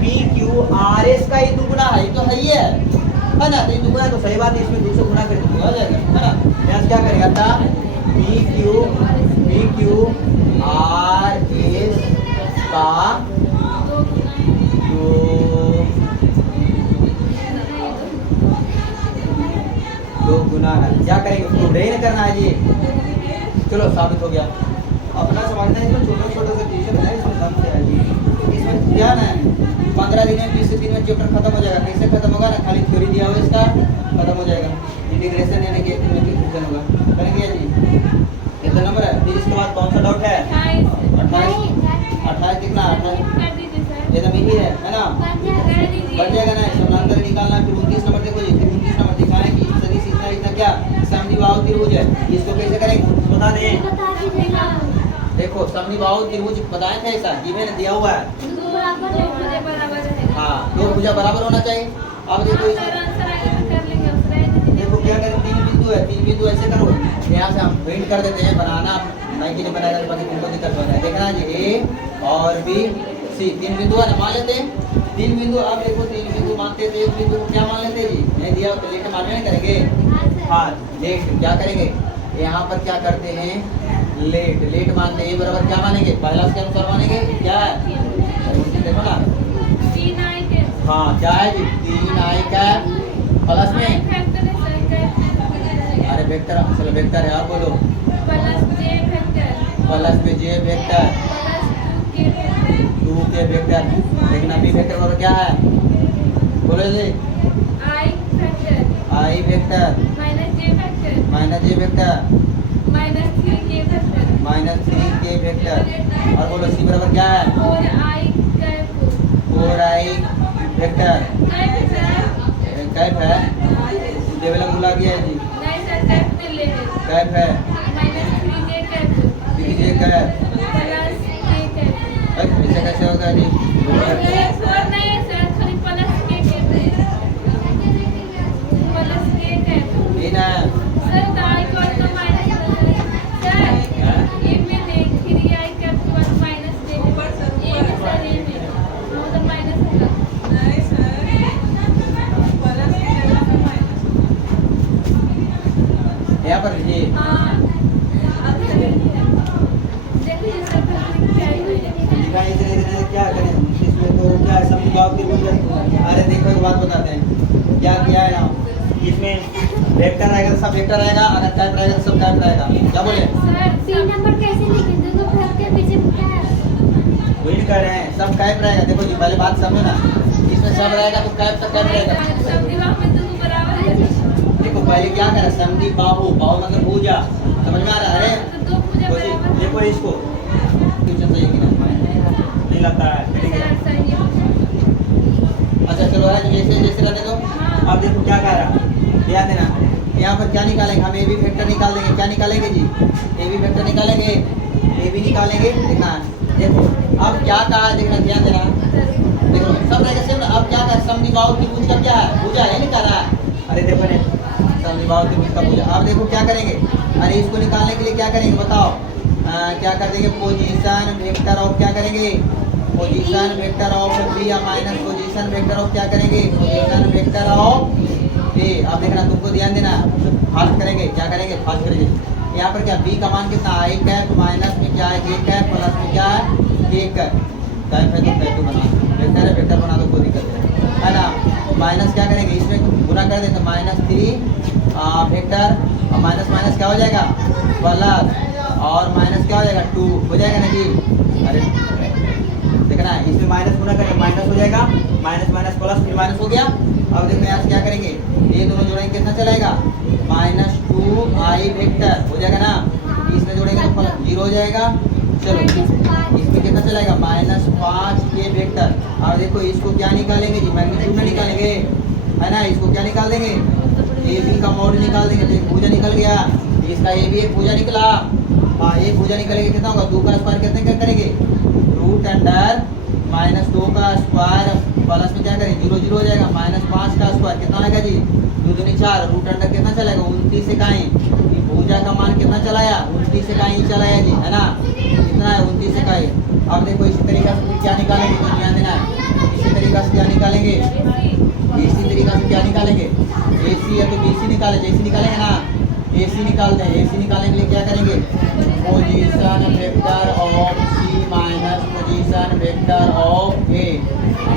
PQRS का ही दुगना है, तो है ही है ना, तो ये दुगना तो सही बात है, इसमें 2 से गुना करके हो जाएगा है ना। यहाँ क्या करेगा था PQRS का दो गुना है, क्या करेंगे उसको ब्रेन करना है जी। चलो साबित हो गया, अपना समझना है, इसमें छोटे से ट्यूशन है, इसमें दम से है जी। इसमें ध्यान है 15 दिन में 20 दिन में चैप्टर खत्म हो जाएगा। कैसे खत्म होगा ना, खाली थ्योरी दिया हुआ इसका खत्म हो जाएगा, इंटीग्रेशन यानी कि एक दिन में क्वेश्चन होगा करेंगे जी। कितना नंबर है फिर इसके बाद कौन सा डाउट है 28 कितना 28 एकदम यही है ना, बढ़ जाएगा ना। समानांतर निकालना फिर 29 नंबर देखो जी, फिर 29 नंबर दिखाएं कि सदिश इतना क्या समद्विबाहु त्रिभुज है, इसको कैसे करेंगे बता दें। देखो समद्विबाहु त्रिभुज बताए थे ऐसा गिवन दिया हुआ है हाँ 2 भुजा बराबर होना चाहिए। अब देखो देखो क्या करें 3 बिंदु है, 3 बिंदु ऐसे करो यहाँ से हम पेंट कर देते हैं, बनाना नहीं के लिए बनाएगा तो बाकी तुमको दिक्कत हो जाए। देखना जी A और B C 3 बिंदु है ना मान लेते हैं। तीन बिंदु, अब देखो तीन बिंदु मानते थे, एक बिंदु को क्या मान लेते जी, नहीं दिया तो लेट मानवे नहीं करेंगे। हाँ लेट क्या करेंगे, यहाँ पर क्या करते हैं, लेट लेट मानते हैं, बराबर क्या मानेंगे, पहला के अनुसार मानेंगे, क्या है देखो ना। 3i cap. हाँ क्या है जी, 3i कैप प्लस में, i फैक्टर है सर, कैप अरे वेक्टर, चलो वेक्टर है, आप बोलो प्लस j फैक्टर प्लस में जे वेक्टर प्लस 2k वेक्टर। देखना बी वेक्टर बराबर क्या है, बोलो जी, i factor I vector minus j factor minus J vector minus 3k factor minus 3k vector. और बोलो सी बराबर क्या है, 4i cap 4i vector. Cap है सर, कैप है, डेवलप बुला गया है जी, नहीं सर कैप में ले है कैप है, माइनस 3j कैप दीजिए कैप, प्लस k कैप। ऐसे कैसे होगा जी, और नहीं है सर, खाली plus k cap plus k cap तीन है, सर दाई को तो माइनस सर ये में नहीं, फिर ये आई कैप के बाद माइनस दे ऊपर सर, ये में सर ये में तो माइनस होगा नहीं सर, प्लस के जगह पे माइनस यहाँ पर ये हाँ अब देखिए सर क्या है, दिखाई दे रही है, क्या करें इसमें, तो क्या है सब गाँव की। अरे देखो एक बात बताते हैं, क्या किया है ना, इसमें वेक्टर आएगा तो सब वेक्टर आएगा, अगर टाइप रहेगा तो सब टाइप रहेगा, क्या बोले, सर 3 नंबर कैसे लिखें, दोनों भाग के पीछे क्या है? वही कह रहे हैं, सब टाइप रहेगा। देखो जी पहले बात समझो ना, इसमें सब रहेगा तो कैप सब कैप रहेगा। सब दीवार में दोनों बराबर है देखो पहले क्या करा, समधी बाहु, बाहु मतलब भुजा, समझ में आ रहा है, तो दो पूजा कोई बराबर देखो इसको ट्यूशन चाहिए कि नहीं लगता है, ठीक है। सर सही है अच्छा चलो है जैसे जैसे रहने दो। अब देखो क्या कह रहा, ध्यान देना, यहाँ पर क्या निकालेंगे हम, ए बी फैक्टर निकाल देंगे, क्या निकालेंगे जी, ए बी फैक्टर निकालेंगे, ए बी निकालेंगे। देखना देखो अब क्या कहा, देखना ध्यान देना, देखो सब रहेगा सेम ना। अब क्या कहा, समधी बाहु त्रिभुज का क्या है, भुजा है, निकाल रहा है, अरे देखो ने समधी बाहु त्रिभुज का भुजा। अब देखो क्या करेंगे, अरे इसको निकालने के लिए क्या करेंगे बताओ, क्या कर देंगे, पोजीशन वेक्टर ऑफ, क्या करेंगे, पोजीशन वेक्टर ऑफ बी या माइनस पोजीशन वेक्टर ऑफ, क्या करेंगे, पोजीशन वेक्टर ऑफ ए। अब देखना तुमको ध्यान देना, फास्ट करेंगे, क्या करेंगे, फास्ट करेंगे। यहाँ पर क्या बी का मान कितना, आई कैप, माइनस में क्या है के कैप, प्लस में क्या है के कैप। कैप है तो कैप बना, वेक्टर है वेक्टर बना दो, कोई दिक्कत नहीं है ना। माइनस क्या करेंगे, इसमें गुना कर दें तो माइनस 3 वेक्टर, और माइनस माइनस क्या हो जाएगा प्लस, और माइनस क्या हो जाएगा 2 हो जाएगा ना जी। अरे देखना इसमें माइनस गुना करें माइनस हो जाएगा, माइनस माइनस प्लस, फिर माइनस हो गया। अब देखो यहाँ से क्या करेंगे, ये दोनों जोड़ेंगे कितना चलाएगा, -2i वेक्टर हो जाएगा ना, इसमें जोड़ेंगे तो 0 हो जाएगा। चलो इसमें कितना चलाएगा, -5k वेक्टर। अब देखो इसको क्या निकालेंगे जी, मैग्नीट्यूड में निकालेंगे, है ना, इसको क्या निकाल देंगे, ए बी का मोड निकाल देंगे, तो एक भुजा निकल गया, इसका ए बी एक भुजा निकला। हाँ एक भुजा निकलेगा, कितना होगा, 2 का स्क्वायर कितने क्या करेंगे, रूट अंडर -2 का स्क्वायर, प्लस में क्या करेंगे 0 0 हो जाएगा, -5 का स्क्वायर कितना आएगा जी, 2 दूनी 4, रूट अंडर कितना चलेगा 29 इकाई। भुजा का मान कितना चलाया, 29 इकाई चलाया जी, है ना, कितना है 29 इकाई। अब देखो इसी तरीका से क्या निकालेंगे, तो ध्यान देना है, इसी तरीका से क्या निकालेंगे, इसी तरीका से क्या निकालेंगे, AC है तो BC निकाले, जैसे निकालेंगे ना AC निकालते हैं। AC निकालने के लिए क्या करेंगे, position vector of C minus position vector of A।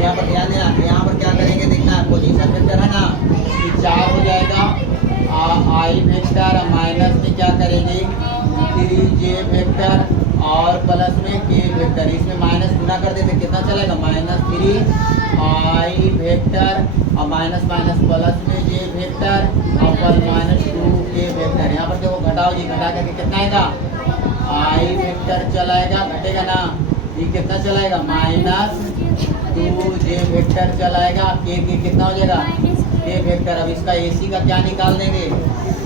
यहाँ पर ध्यान देना, यहाँ पर क्या करेंगे, देखना है पोजीशन वेक्टर है ना, 4 हो जाएगा, I वेक्टर, माइनस में क्या करेंगे 3J वेक्टर, और प्लस में K वेक्टर। इसमें माइनस गुना कर देते कितना चलेगा, -3I वेक्टर, और माइनस माइनस प्लस में J वेक्टर, और -2K वेक्टर। यहाँ पर देखो घटाओ जी, घटा करके कितना आएगा, I वेक्टर चलाएगा, घटेगा ना, ये कितना चलाएगा, -2J वेक्टर चलाएगा, K कितना हो जाएगा K वेक्टर। अब इसका AC का क्या निकाल देंगे,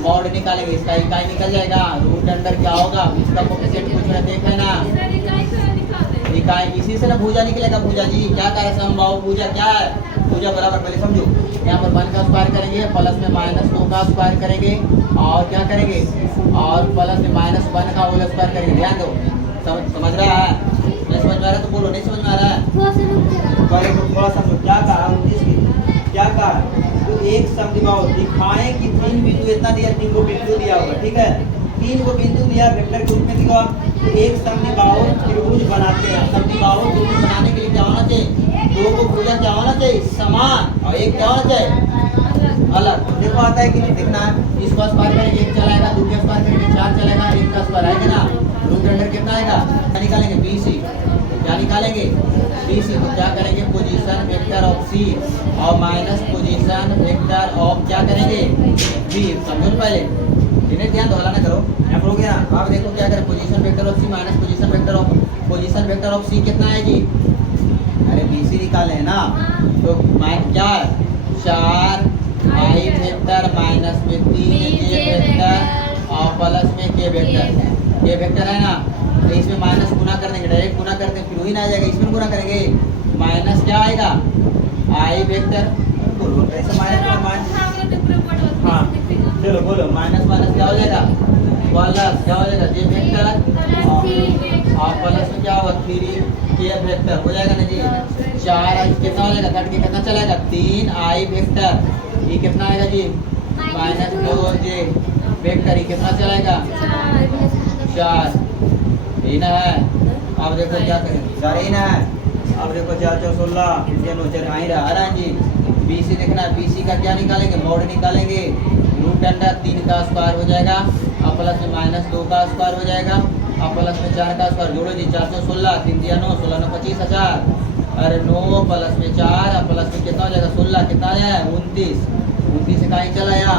मॉड निकालेंगे, इसका इकाई निकल जाएगा, रूट अंडर क्या होगा, इसका कोफिशिएंट पूछ रहे देख लेना, सर इकाई से निकाल दे, इकाई इसी से ना भुजा निकलेगा। भुजा जी क्या कह रहे समबाहु भुजा क्या है, भुजा बराबर पहले समझो, यहाँ पर 1 का स्क्वायर करेंगे, प्लस में -2 का स्क्वायर करेंगे, और क्या करेंगे, और प्लस में -1 का होल स्क्वायर करेंगे। ध्यान दो, समझ रहा है, में आ रहा है तो बोलो, नहीं समझ में आ रहा है थोड़ा सा रुक जाओ। पहले तो थोड़ा सा क्या कहा 29 की क्या कहा, तो एक समद्विबाहु दिखाएं कि 3 बिंदु इतना दिया, 3 को बिंदु दिया होगा, ठीक है, 3 को बिंदु दिया वेक्टर के रूप में दिया, तो एक समद्विबाहु त्रिभुज बनाते हैं। समद्विबाहु त्रिभुज बनाने के लिए क्या होना चाहिए, दो को भुजा क्या होना चाहिए, समान, और एक क्या होना चाहिए, अलग। देखो आता है कि नहीं, देखना है, इसको स्क्वायर करेंगे 1 चलाएगा, 2 के स्क्वायर करेंगे 4 चलेगा, 1 का स्क्वायर आएगा ना, 2 के अंदर कितना आएगा, क्या निकालेंगे BC, क्या निकालेंगे BC, तो क्या करेंगे पोजीशन वेक्टर ऑफ C और माइनस पोजीशन वेक्टर ऑफ क्या करेंगे B, समझो पहले, इन्हें ध्यान दोहरा ना करो, यहाँ पर हो गया। आप देखो क्या करें, position vector of C minus position vector of C कितना है जी, अरे BC निकाले है ना, तो क्या 4 I वेक्टर माइनस में 3 J वेक्टर और प्लस में K वेक्टर है ना, तो इसमें माइनस गुना कर देंगे, डायरेक्ट गुना करते हैं, फिर वही ना आ जाएगा, इसमें गुना करेंगे, माइनस क्या आएगा I वेक्टर, बोलो ऐसे माइनस, हाँ चलो बोलो, माइनस माइनस क्या हो जाएगा, प्लस क्या हो जाएगा J वेक्टर और प्लस में क्या होगा 3 K वेक्टर हो जाएगा ना जी, 4 I कितना हो जाएगा, कट के कितना चलेगा 3 I वेक्टर, ये कितना आएगा जी माइनस 2J वेक्टर, ये कितना चलेगा 4, यही ना है। अब देखो क्या करें, 4 ही ना है, अब देखो 4 4 16 चलो चल आई रहा जी, BC देखना है, BC का क्या निकालेंगे, मोड निकालेंगे, रूट अंडर 3 का स्क्वायर हो जाएगा और प्लस में माइनस 2 का स्क्वायर हो जाएगा और प्लस में 4 का स्क्वायर, जोड़ो जी 4 16 3 दिया 9 16 9 25 हजार, अरे 9 प्लस में 4 और प्लस में कितना हो जाएगा 16, कितना आया है 29 से कहीं चला आया,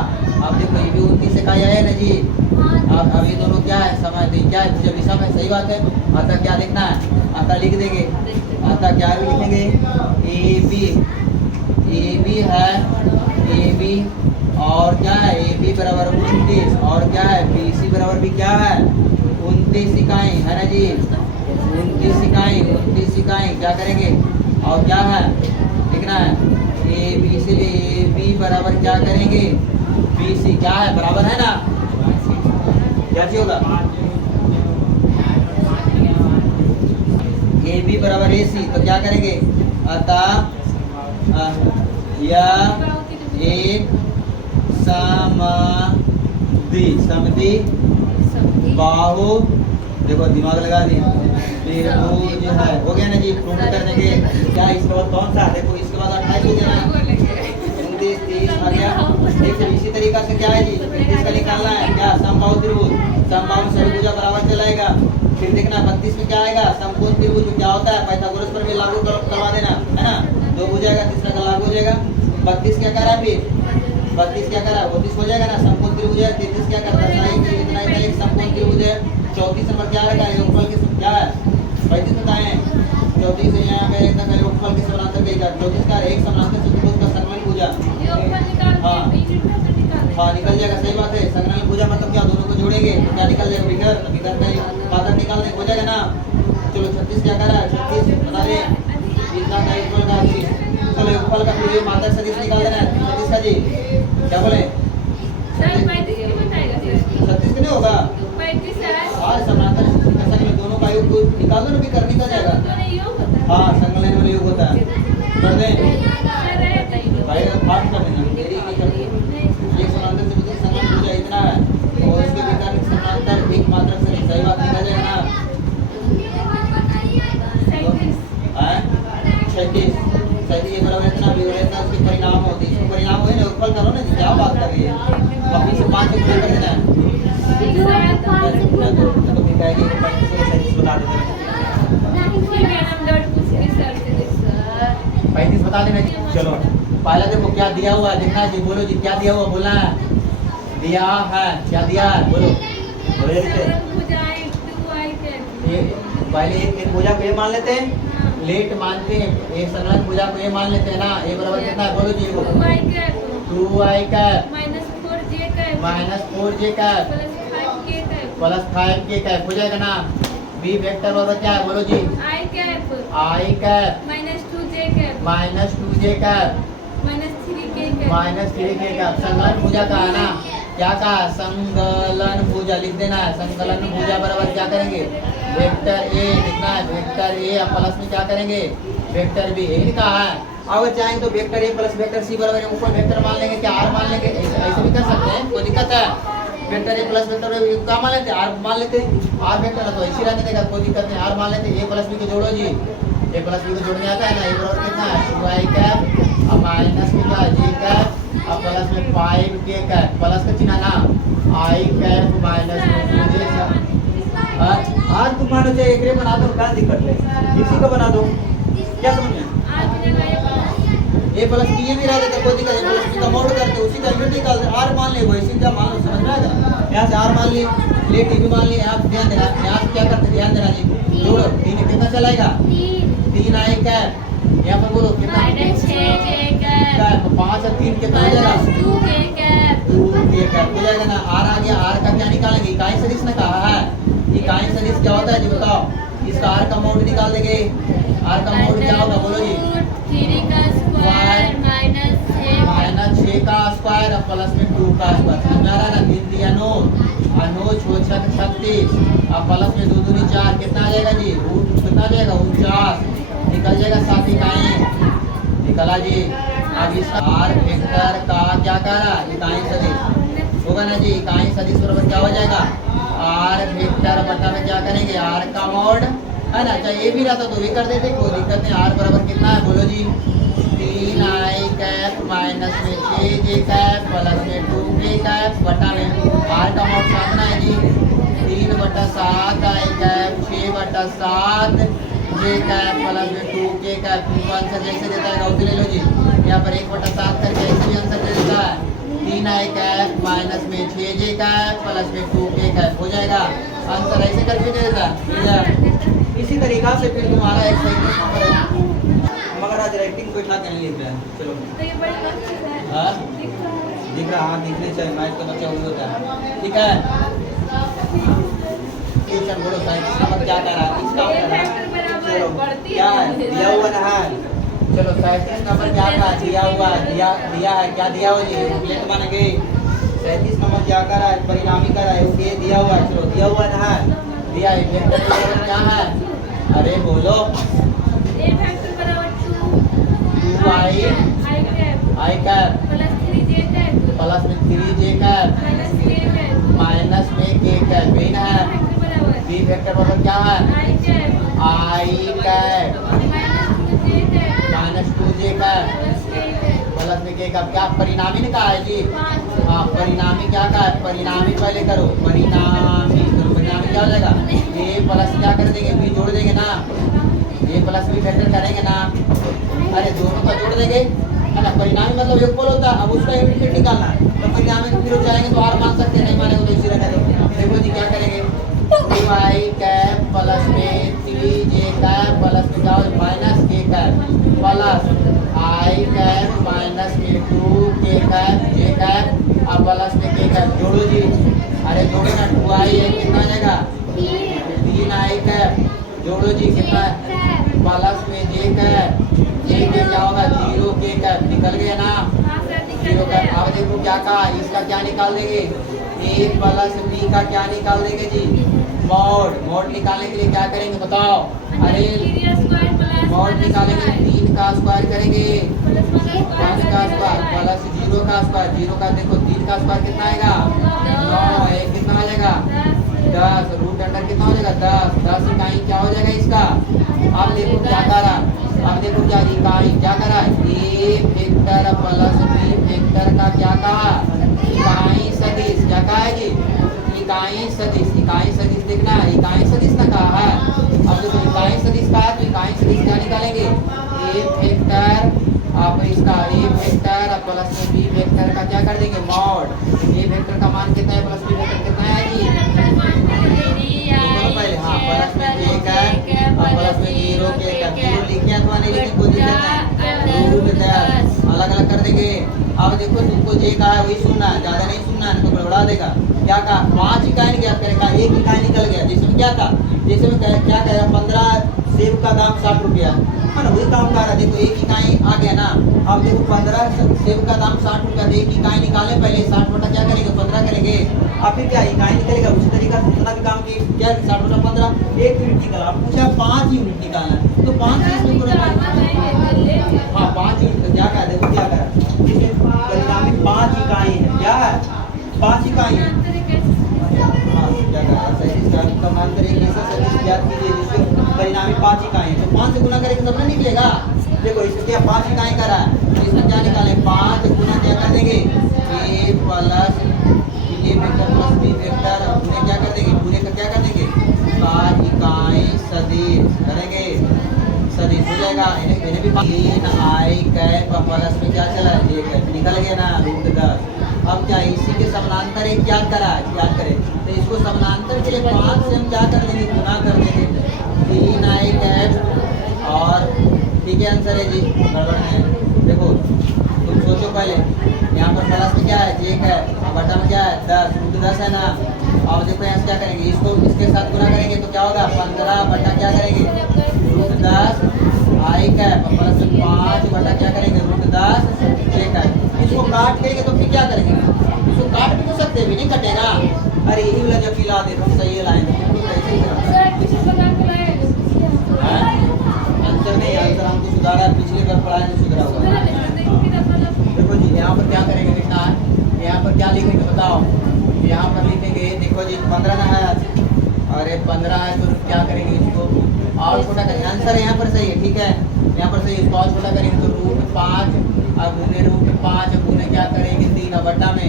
अब देखो ये भी 29 से कहीं आया ना जी, अब अभी दोनों क्या है समझ दे, क्या है जब सब है, सही बात है, अतः क्या लिखना है, अतः लिख देंगे, अतः क्या भी लिखेंगे AB है, AB और क्या है AB बराबर 29 और क्या है BC बराबर भी क्या है 29 इकाई है ना जी, 29 इकाई क्या करेंगे, और क्या है लिखना है AB से AB बराबर क्या करेंगे BC, क्या है बराबर है ना, क्या चीज होगा AB बराबर AC, तो क्या करेंगे, अतः यह एक समद्वि बाहु, देखो दिमाग लगा दिया, त्रिभुज है, हो गया ना जी, प्रूफ कर देंगे। क्या इसके बाद कौन सा, देखो इसके बाद 28 हो गया ना, 29 30 आ गया, एक इसी तरीका से क्या है जी, इसका निकालना है क्या, समबाहु त्रिभुज, समबाहु सभी भुजा बराबर चलाएगा, फिर देखना 32 में क्या आएगा, समकोण त्रिभुज में क्या होता है, पाइथागोरस पर भी लागू करवा देना है ना, 2 हो जाएगा, तीसरा का लागू हो जाएगा, 32 क्या कर रहा है, फिर 32 क्या कर रहा है 32 हो जाएगा ना, समकोण त्रिभुज है, 33 क्या करता है इतना एक समकोण त्रिभुज है, 34 नंबर क्या रखा है, योगफल के क्या है 35 बताएं, 34 यहाँ पे एकदम योगफल के समानांतर कहेगा, 34 का एक समानांतर चतुर्भुज का संकलन भुजा, हाँ निकल जाएगा, सही बात है, संकलन भुजा मतलब क्या, दोनों को जोड़ेंगे तो क्या निकल जाएगा, विकर्ण का पादक निकालने हो जाएगा ना, चलो 36 क्या कर रहा है, 36 बता दें, इतना का योगफल का, चलो योगफल का फिर मात्रक सदिश निकाल देना है, 36 का जी क्या बोले 36 नहीं होगा, और समानांतर संकलन में दोनों का योग को निकाल दो ना, विकर्ण निकल जाएगा, हाँ संकलन में योग होता है, कर दें भाई फास्ट कर देना, देरी नहीं करनी, एक समानांतर से मुझे संकलन भुजा इतना है, और इसके विकर्ण समानांतर एक मात्रक सदिश, सही बात निकल जाएगा ना, 37 ये बराबर इतना भी रहता है, उसके परिणाम होते हैं, इसको परिणाम हुए ना, योगफल करो ना, क्या बात कर रही है, अपनी से 5 से कर देना है, तो फिर कहेंगे 35 बता देते हैं, 35 बता देना, चलो पहले देखो क्या दिया हुआ है, देखना जी, बोलो जी क्या दिया हुआ, बोलना है, दिया है, क्या दिया है, बोलो बोलो पहले एक भुजा को ये मान लेते हैं, लेट मानते हैं, एक संलग्न भुजा को ये मान लेते हैं ना, ये बराबर कितना है, बोलो जी, 2i cap minus 4j cap plus 5k cap हो जाएगा ना, B वेक्टर बराबर क्या है, बोलो जी i cap minus 2j cap minus 3k cap, संलग्न भुजा का है ना, क्या कहा, संकलन भुजा लिख देना है। संकलन भुजा बराबर क्या करेंगे, वेक्टर ए कितना है, वेक्टर ए अब प्लस में क्या करेंगे, वेक्टर बी। यही कहा है। अगर चाहेंगे तो vector A plus vector C बराबर ऊपर वेक्टर मान लेंगे, क्या आर मान लेंगे, ऐसे भी कर सकते हैं, कोई दिक्कत है। वेक्टर ए प्लस वेक्टर क्या मान लेते हैं, आर मान लेते हैं। आर वेक्टर है तो ऐसे रहने देगा, कोई दिक्कत नहीं, आर मान लेते हैं। ए प्लस बी को जोड़ो जी, ए प्लस बी को जोड़ने आता है ना। ए बराबर कितना है, 2i कैप अब माइनस में क्या है, j कैप अब प्लस में 5k कैप, प्लस का चिन्ह ना, i कैप माइनस में j। आज तुम मानो चाहे एक रे बना दो, क्या दिक्कत है, इसी को बना दो, क्या समझ में। ए प्लस बी ये भी रह जाता, कोई दिक्कत, ए प्लस बी का मोड करते उसी का यूनिट निकाल दे, आर मान ले, वैसे क्या मान लो, समझ में आएगा। यहाँ से आर मान लिए, ले टी भी मान लिए, यहाँ ध्यान देना, यहाँ से क्या करते ध्यान देना जी, जोड़ो, तीन कितना चलाएगा, 3 आई कैप, यहाँ पर बोलो कितना, कैप 5 और 3 कितना हो जाएगा, 2k कैप हो जाएगा ना। आर आ गया, आर का क्या निकालेंगे, इकाई सदिश ने कहा है, इकाई सदिश क्या होता है जी बताओ, इसका आर का मोड निकाल देंगे, आर का मोड क्या होगा बोलो जी, 3 का स्क्वायर माइनस 6 का स्क्वायर और प्लस में 2 का स्क्वायर, समझ में आ रहा है ना। 3 दिया 9, और 9 6 36 और प्लस में 2 दूनी 4 कितना आ जाएगा जी, रूट कितना आ जाएगा 49, निकल जाएगा 7 इकाई, निकला जी। अब इसका आर वेक्टर का क्या कह रहा है, इकाई सदिश होगा ना जी, इकाई सदिश बराबर क्या हो जाएगा, आर वेक्टर बटा में क्या करेंगे, आर का मोड है ना, चाहे ये भी रहता तो ये कर देते, कोई दिक्कत नहीं। आर बराबर कितना है बोलो जी, 3 आई कैप माइनस में 6 जे कैप प्लस में 2k कैप बटा में आर का मोड साधना है जी, 3/7 आई कैप 6/7 जे कैप प्लस में 2k कैप। तुमको आंसर जैसे देता है उसे ले लो जी, यहाँ पर 1/7 करके ऐसे भी आंसर दे देता है, 3 आई कैप माइनस में 6 जे कैप प्लस में 2k कैप हो जाएगा, आंसर ऐसे करके दे देता है। इसी तरीका से फिर तुम्हारा एक सही नंबर है, मगर आज राइटिंग को इतना कहने लिख रहा है। चलो हाँ दिख रहा, हाँ दिखने चाहिए, मैथ का बच्चा वही होता है, ठीक है। क्वेश्चन बोलो साइंस नंबर क्या कह रहा है, इसका क्या कह रहा है, चलो क्या है दिया हुआ ना है, चलो साइंस नंबर क्या था, दिया हुआ दिया है, क्या दिया हुआ जी, प्लेट बनेंगे। 37 नंबर क्या कर रहा है, परिणामी कर रहा है, ये दिया हुआ है, चलो दिया हुआ ना है, दिया है वेक्टर बराबर क्या है, अरे बोलो, ए वेक्टर बराबर 2 I cap plus 3j cap plus में 3j कैप माइनस में k कैप, यही ना है। बी वेक्टर बराबर क्या है, I cap minus 2j cap plus में k कैप, क्या परिणामी ने कहा है जी, हाँ परिणामी क्या कहा है, परिणामी पहले करो, परिणामी क्या हो जाएगा, ए प्लस क्या कर देंगे, बी जोड़ देंगे ना, ए प्लस बी वेक्टर करेंगे ना, अरे दोनों का जोड़ देंगे है ना। परिणामी मतलब एक पोल होता है, अब उसका यूनिट निकालना है, तो परिणामी को फिर चाहेंगे तो आर मान सकते हैं, नहीं मानेंगे तो इसी रहने दो। देखो जी क्या करेंगे, 2i कैप प्लस में 3j कैप प्लस में क्या हो minus k cap plus i cap minus में 2k कैप j कैप और प्लस में k कैप, जोड़ो जी, अरे जोड़ो ना, 2i है कितना आ जाएगा, 3i कैप, जोड़ो जी कितना है, प्लस में j कैप, j के क्या होगा 0k कैप, निकल गया ना 0 कैप। अब देखो क्या कहा, इसका क्या निकाल देंगे, a प्लस b का क्या निकाल देंगे जी, मोड, मोड निकालने के लिए क्या करेंगे बताओ, अरे मोड निकालेंगे 3 का स्क्वायर करेंगे, 5 का स्क्वायर प्लस 0 का स्क्वायर, 0 का देखो 3 का स्क्वायर कितना आएगा 9, एक कितना आ जाएगा 10, रूट अंडर कितना हो जाएगा 10 इकाई क्या हो जाएगा इसका। अब देखो क्या कर रहा, अब देखो क्या इकाई क्या कर रहा है, A vector plus B vector का क्या कहा, इकाई सदिश, क्या कहा है जी, इकाई सदिश, इकाई सदिश देखना है, इकाई सदिश ना कहा है। अब देखो इकाई सदिश का है तो इकाई सदिश क्या निकालेंगे, ए वेक्टर आप इसका ए वेक्टर प्लस में बी वेक्टर का क्या कर देंगे मॉड, ए वेक्टर का मान कितना है प्लस बी वेक्टर कितना है जी, पहले हाँ प्लस में जे का प्लस में 0 के का 0 लिखे अथवा नहीं लिखे कोई दिक्कत नहीं, अलग अलग कर देंगे। अब देखो तुमको जे का है वही सुनना है, ज्यादा नहीं सुनना है तो गड़बड़ा देगा। क्या कहा 5 इकाई क्या करेगा, 1 इकाई निकल गया, जिसमें क्या था, जैसे में क्या कह रहा 15 सेब का दाम 60 रुपया है ना वही काम कर रहा है। देखो एक इकाई आ गया ना, अब देखो 15 सेब का दाम 60 रुपया, एक इकाई निकाले पहले 60 बटा क्या करेंगे 15 करेंगे, अब फिर क्या इकाई निकलेगा उसी तरीका से उतना भी काम की क्या 60 बटा 15 1 यूनिट निकाला। अब पूछा 5 यूनिट निकालना है तो 5 इसमें पूरा हाँ 5 यूनिट तो क्या कहा देखो क्या करा इसमें परिणामी 5 इकाई है, क्या है 5 इकाई है। हाँ क्या करा सही इसका समांतर एक ऐसा सदिश ज्ञात कीजिए जिसके परिणामी 5 इकाई है, तो 5 से गुना करेंगे तब ना निकलेगा। देखो इसमें क्या 5 इकाई करा है तो इसमें क्या निकाले 5 गुना क्या कर देंगे a plus a vector plus b vector पूरे क्या कर देंगे पूरे का क्या कर देंगे 5 इकाई सदिश करेंगे सदिश हो जाएगा। इन्हें भी 3 i कैप प्लस में क्या चला है j कैप निकल गया ना रूट 10। अब क्या इसी के समानांतर एक क्या करा है क्या करें तो इसको समानांतर के लिए 5 से हम क्या कर देंगे गुना कर देंगे 3 i कैप और ठीक है आंसर है जी गड़बड़ है। देखो तुम सोचो पहले यहाँ पर प्लस में क्या है j है और बटा में क्या है 10 रूट 10 है ना। और देखो यहाँ से क्या करेंगे इसको इसके साथ गुना करेंगे तो क्या होगा 15 बटा क्या करेंगे रूट 10 i कैप प्लस 5 बटा क्या करेंगे रूट 10 j कैप। इसको काट करेंगे तो फिर क्या करेंगे इसको काट भी तो सकते भी नहीं कटेगा। अरे यही वाला जब ला दे तो सही है लाइन कैसे आंसर नहीं आंसर हमको सुधारा पिछले बार पढ़ाया नहीं सुधरा हुआ। देखो जी यहाँ पर क्या करेंगे लिखना है यहाँ पर क्या लिखेंगे बताओ यहाँ पर लिखेंगे देखो जी 15 है अरे 15 है तो क्या करेंगे इसको और छोटा करेंगे आंसर यहाँ पर सही है ठीक है यहाँ पर सही इसको और छोटा करेंगे तो रूट 5 अब गुने रूट 5 गुने क्या करेंगे 3 बटा में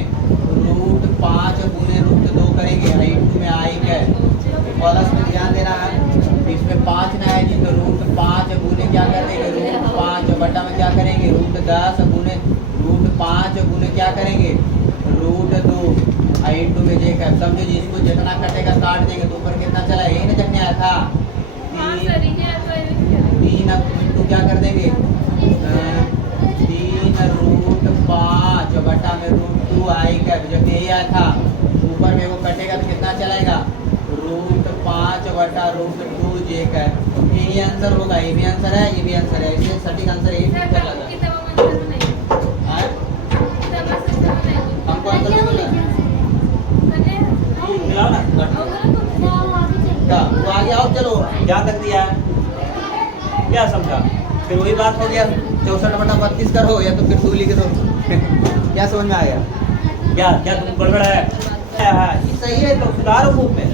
रूट 5 गुने रूट 2 करेंगे रूट में आई है प्लस में ध्यान देना है इसमें 5 ना है जी तो रूट 5 गुने क्या कर देंगे रूट 5 बटा में क्या करेंगे रूट 10 गुने रूट 5 गुने क्या करेंगे रूट 2 इंटू में जे कैप। समझो जी इसको जितना कटेगा काट देंगे तो ऊपर कितना चला यही ना जब आया था 3 अब इंटू क्या कर देंगे 3 रूट 5 बटा में रूट 2 आई कैप जब यही आया था ऊपर में वो कटेगा तो कितना चलाएगा रूट 5 बटा रूट 2 जे कैप। यही आंसर होगा ये भी आंसर है ये भी आंसर है इसलिए सटीक आंसर यही निकल लगा हमको आंसर नहीं मिला मिला ना क्या वो आगे आओ चलो क्या तक दिया है क्या समझा फिर वही बात हो गया 64 बटा 32 करो या तो फिर 2 लिख दो क्या समझ में आया क्या क्या तुम गड़बड़ है ये सही है तो सुधारो बुक में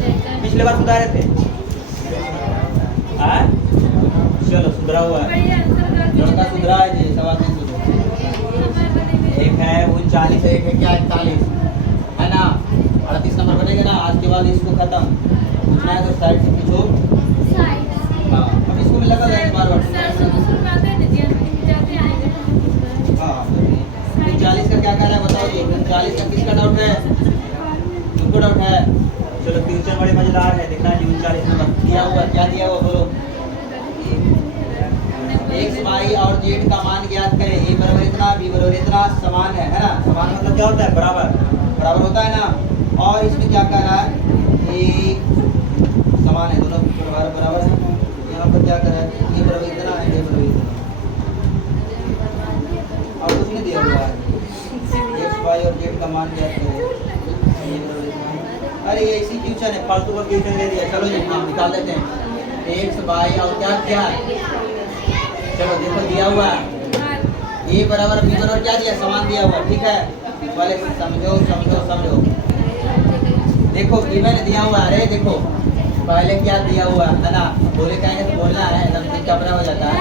पिछले बार सुधारे थे चलो सुधरा हुआ है लड़का सुधरा है जी सवाल नहीं सुधरा एक है 39 एक है क्या 41 है ना 38 नंबर बनेगा ना आज के बाद इसको खत्म पूछना है तो साइड से पूछो हाँ अब इसको भी लगा जाएगा बार बार हाँ 39 का क्या कर रहा है बताओ जी 39 का किसका डाउट है तुमको डाउट है चलो फ्यूचर बड़े मजेदार है देखना जी 39 नंबर दिया हुआ क्या दिया हुआ बोलो x y और z का मान ज्ञात करें a बराबर इतना b बराबर इतना समान है ना समान मतलब क्या होता है बराबर बराबर होता है ना। और इसमें क्या कह रहा है a समान है दोनों बराबर बराबर है यहाँ पर क्या कर रहा है a बराबर इतना है a बराबर इतना और कुछ नहीं दिया हुआ है x y और z का मान ज्ञात करें अरे ये इसी क्वेश्चन है फालतू का क्वेश्चन दे दिया। चलो जी हम निकाल लेते हैं x y और क्या क्या चलो देखो दिया हुआ a बराबर b बराबर क्या दिया समान दिया हुआ ठीक है पहले समझो समझो समझो देखो गिवन दिया हुआ अरे देखो पहले क्या दिया हुआ है ना बोले कहेंगे तो बोलना है एकदम कपड़ा हो जाता है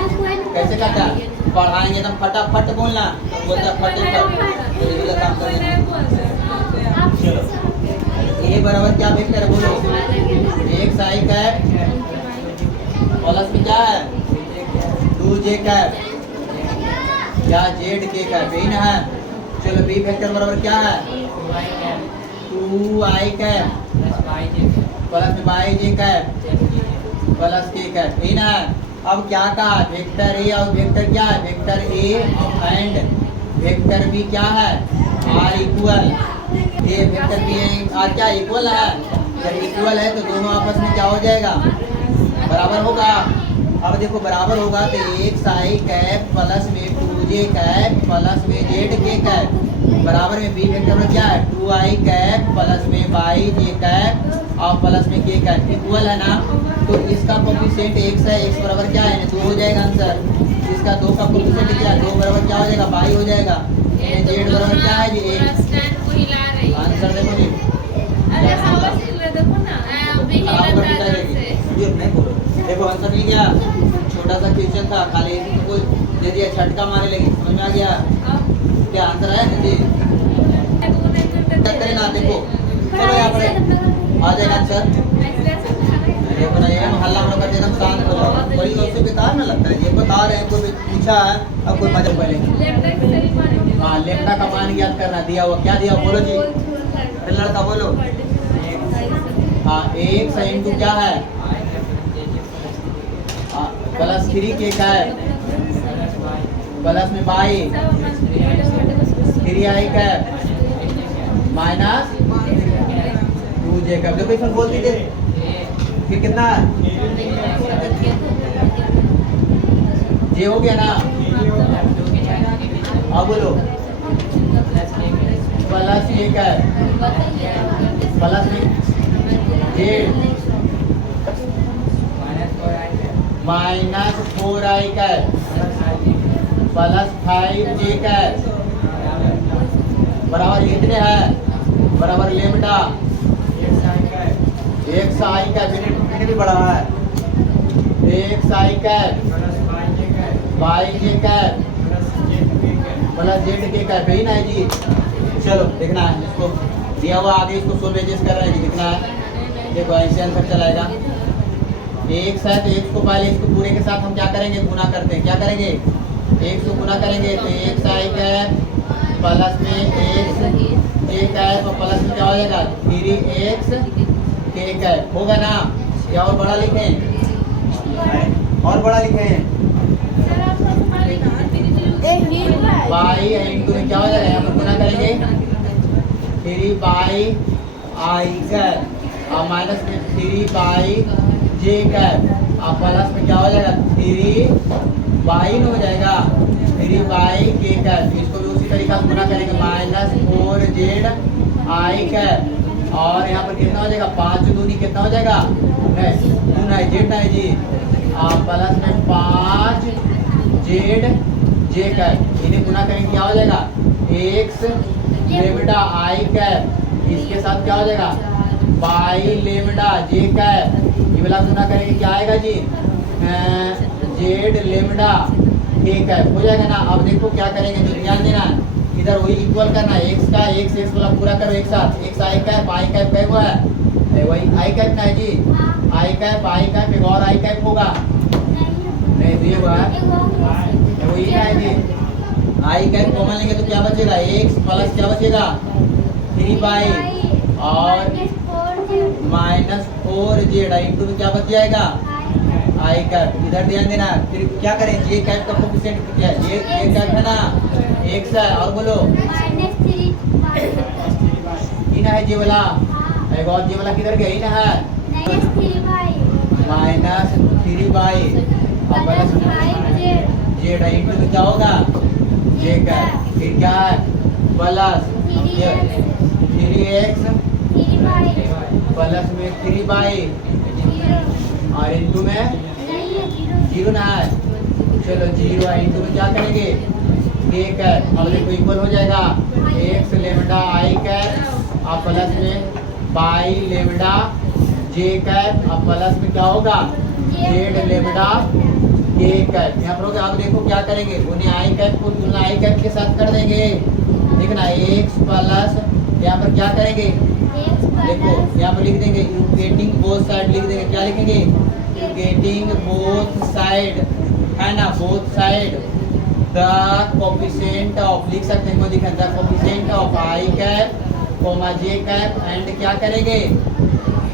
कैसे करता पढ़ाएंगे एकदम फटाफट बोलना तो बोलता फटे काम करेंगे। चलो a बराबर क्या वेक्टर है बोलो x i कैप प्लस में क्या है 2 j कैप या z k कैप यही ना है। चलो b वेक्टर बराबर क्या है 2 i cap plus y j cap plus k cap यही ना है। अब क्या कहा वेक्टर a और वेक्टर क्या है vector a and vector b क्या है r इक्वल ये वेक्टर b r क्या इक्वल है जब इक्वल है तो दोनों आपस में क्या हो जाएगा बराबर होगा। अब देखो बराबर होगा तो x एक्स आई कैप प्लस में 2j कैप प्लस में जेड के कैप बराबर में बी वेक्टर में क्या है 2i कैप प्लस में वाई जे कैप और प्लस में के कैप इक्वल है ना। तो इसका कोफिशिएंट x है, x बराबर क्या है 2 हो जाएगा आंसर। इसका 2 का कोफिशिएंट क्या है 2 बराबर क्या हो जाएगा y हो जाएगा। जेड बराबर क्या है जी 1। स्टैंड को हिला रही है। आंसर देखो जी अरे हवा से हिल रहा है, देखो ना अभी हिला खराब था कर जोर से। ये नहीं बोलो। देखो आंसर मिल गया। छोटा सा क्वेश्चन था खाली इसी को दे दिया झटका मारे लगी समझ में आ गया अब क्या आंसर है जी। चेक करें ना देखो चलो यहाँ पर आ जाएगा आंसर। देखो ना ये हल्ला हम लोग करते एकदम शांत हो जाओ बड़ी उससे बेकार ना लगता है। ये बता रहे हैं कोई पूछा है अब कोई मजा पहले हाँ लेफ्टा का मान ज्ञात करना दिया हुआ क्या दिया बोलो जी लड़का बोलो। हाँ एक साइन टू क्या है प्लस 3 के का है प्लस में बाई 3i का माइनस 2j का देखो इसमें बोल दीजिए फिर कितना है जे हो गया ना। अब बोलो प्लस ये का प्लस में जेड माइनस 4i का प्लस 5j का बराबर कितने है बराबर लेमडा एक्स आई का मिनट भी बढ़ा है एक्स आई का वाई जे का प्लस जेड के का यही ना है जी। चलो देखना है इसको दिया हुआ आगे इसको सोल्वेजेस कर रहे हैं जी देखना है। देखो ऐसे आंसर चलाएगा एक्स है तो एक्स को पहले इसको पूरे के साथ हम क्या करेंगे गुना करते हैं क्या करेंगे एक्स को गुना करेंगे तो एक्स आई का प्लस में एक्स जे का और प्लस में क्या हो जाएगा 3x के का होगा ना। या और बड़ा लिखें और बड़ा लिखें बाई इंटू में क्या हो जाएगा यहाँ पर गुना करेंगे 3 बाई आई का और माइनस में 3 बाई जे का और प्लस में क्या हो जाएगा 3 बाई हो जाएगा 3 बाई के का। इसको भी उसी तरीका से गुना करेंगे माइनस 4z आई का और यहाँ पर कितना हो जाएगा 5 दूनी कितना हो जाएगा नहीं जेड है जी प्लस में 5 जेड जे कैप इन्हें गुना करेंगे क्या हो जाएगा एक्स लेमडा आई कैप इसके साथ क्या हो जाएगा बाई लेमडा जे कैप ये वाला गुना करेंगे क्या आएगा जी जेड लेमडा के कैप हो जाएगा ना। अब देखो क्या करेंगे जो ध्यान देना इधर वही इक्वल करना है एक्स का एक्स वाला पूरा करो एक साथ एक्स आई कैप आई कैप क्या हुआ है वही आई कैप ना है जी आई कैप एक और आई कैप होगा नहीं तो ये हुआ वही ना है जी आई कैप कॉमन लेंगे तो क्या बचेगा एक्स प्लस क्या बचेगा 3 बाई और माइनस 4z इंटू में क्या बच जाएगा आई कैप। इधर ध्यान देना फिर क्या करें जे कैप का कोफिशिएंट क्या है ये कैप है ना एक्स है और बोलो ये ना है जे वाला एक और जे वाला किधर गया ये ना है माइनस 3 बाई और प्लस जेड इंटू में क्या होगा जे कैप फिर क्या है प्लस 3x प्लस में 3 बाई और इंटू में 0 ना है चलो 0 है इंटू में क्या करेंगे के कैप अब देखो इक्वल हो जाएगा एक्स लेमडा आई कैप और प्लस में बाई लेमडा जे कैप और प्लस में क्या होगा जेड लेमडा के कैप। यहाँ पर होगा अब देखो क्या करेंगे उन्हें आई कैप को तुलना आई कैप के साथ कर देंगे देखना एक्स प्लस यहाँ पर क्या करेंगे देखो यहाँ पर लिख देंगे गेटिंग बोथ साइड लिख देंगे क्या लिखेंगे गेटिंग बोथ साइड है ना both side the coefficient of लिख सकते हैं दिखा the coefficient of I cap comma J cap and क्या करेंगे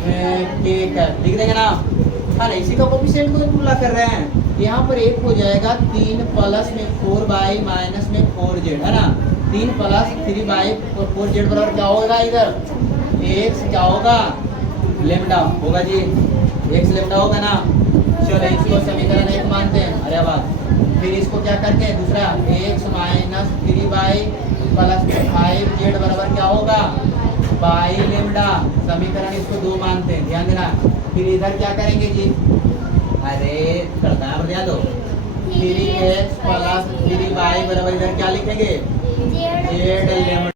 के कैप लिख देंगे ना है ना। इसी का कोफिशिएंट को तुलना कर रहे हैं यहाँ पर एक हो जाएगा 3 प्लस में 4 बाई माइनस में 4z है ना 3 प्लस 3 बाई 4z बराबर क्या होगा इधर एक्स क्या होगा लेमडा होगा जी एक्स लेमडा होगा ना। चलो इसको समीकरण 1 मानते हैं। अरे वाह फिर इसको क्या करते हैं दूसरा x minus 3y plus 5z बराबर क्या होगा बाई लेमडा। समीकरण इसको 2 मानते हैं, ध्यान देना। फिर इधर क्या करेंगे जी, अरे करता है बता दो 3x प्लस 3y बराबर इधर क्या लिखेंगे जेड z लेमडा।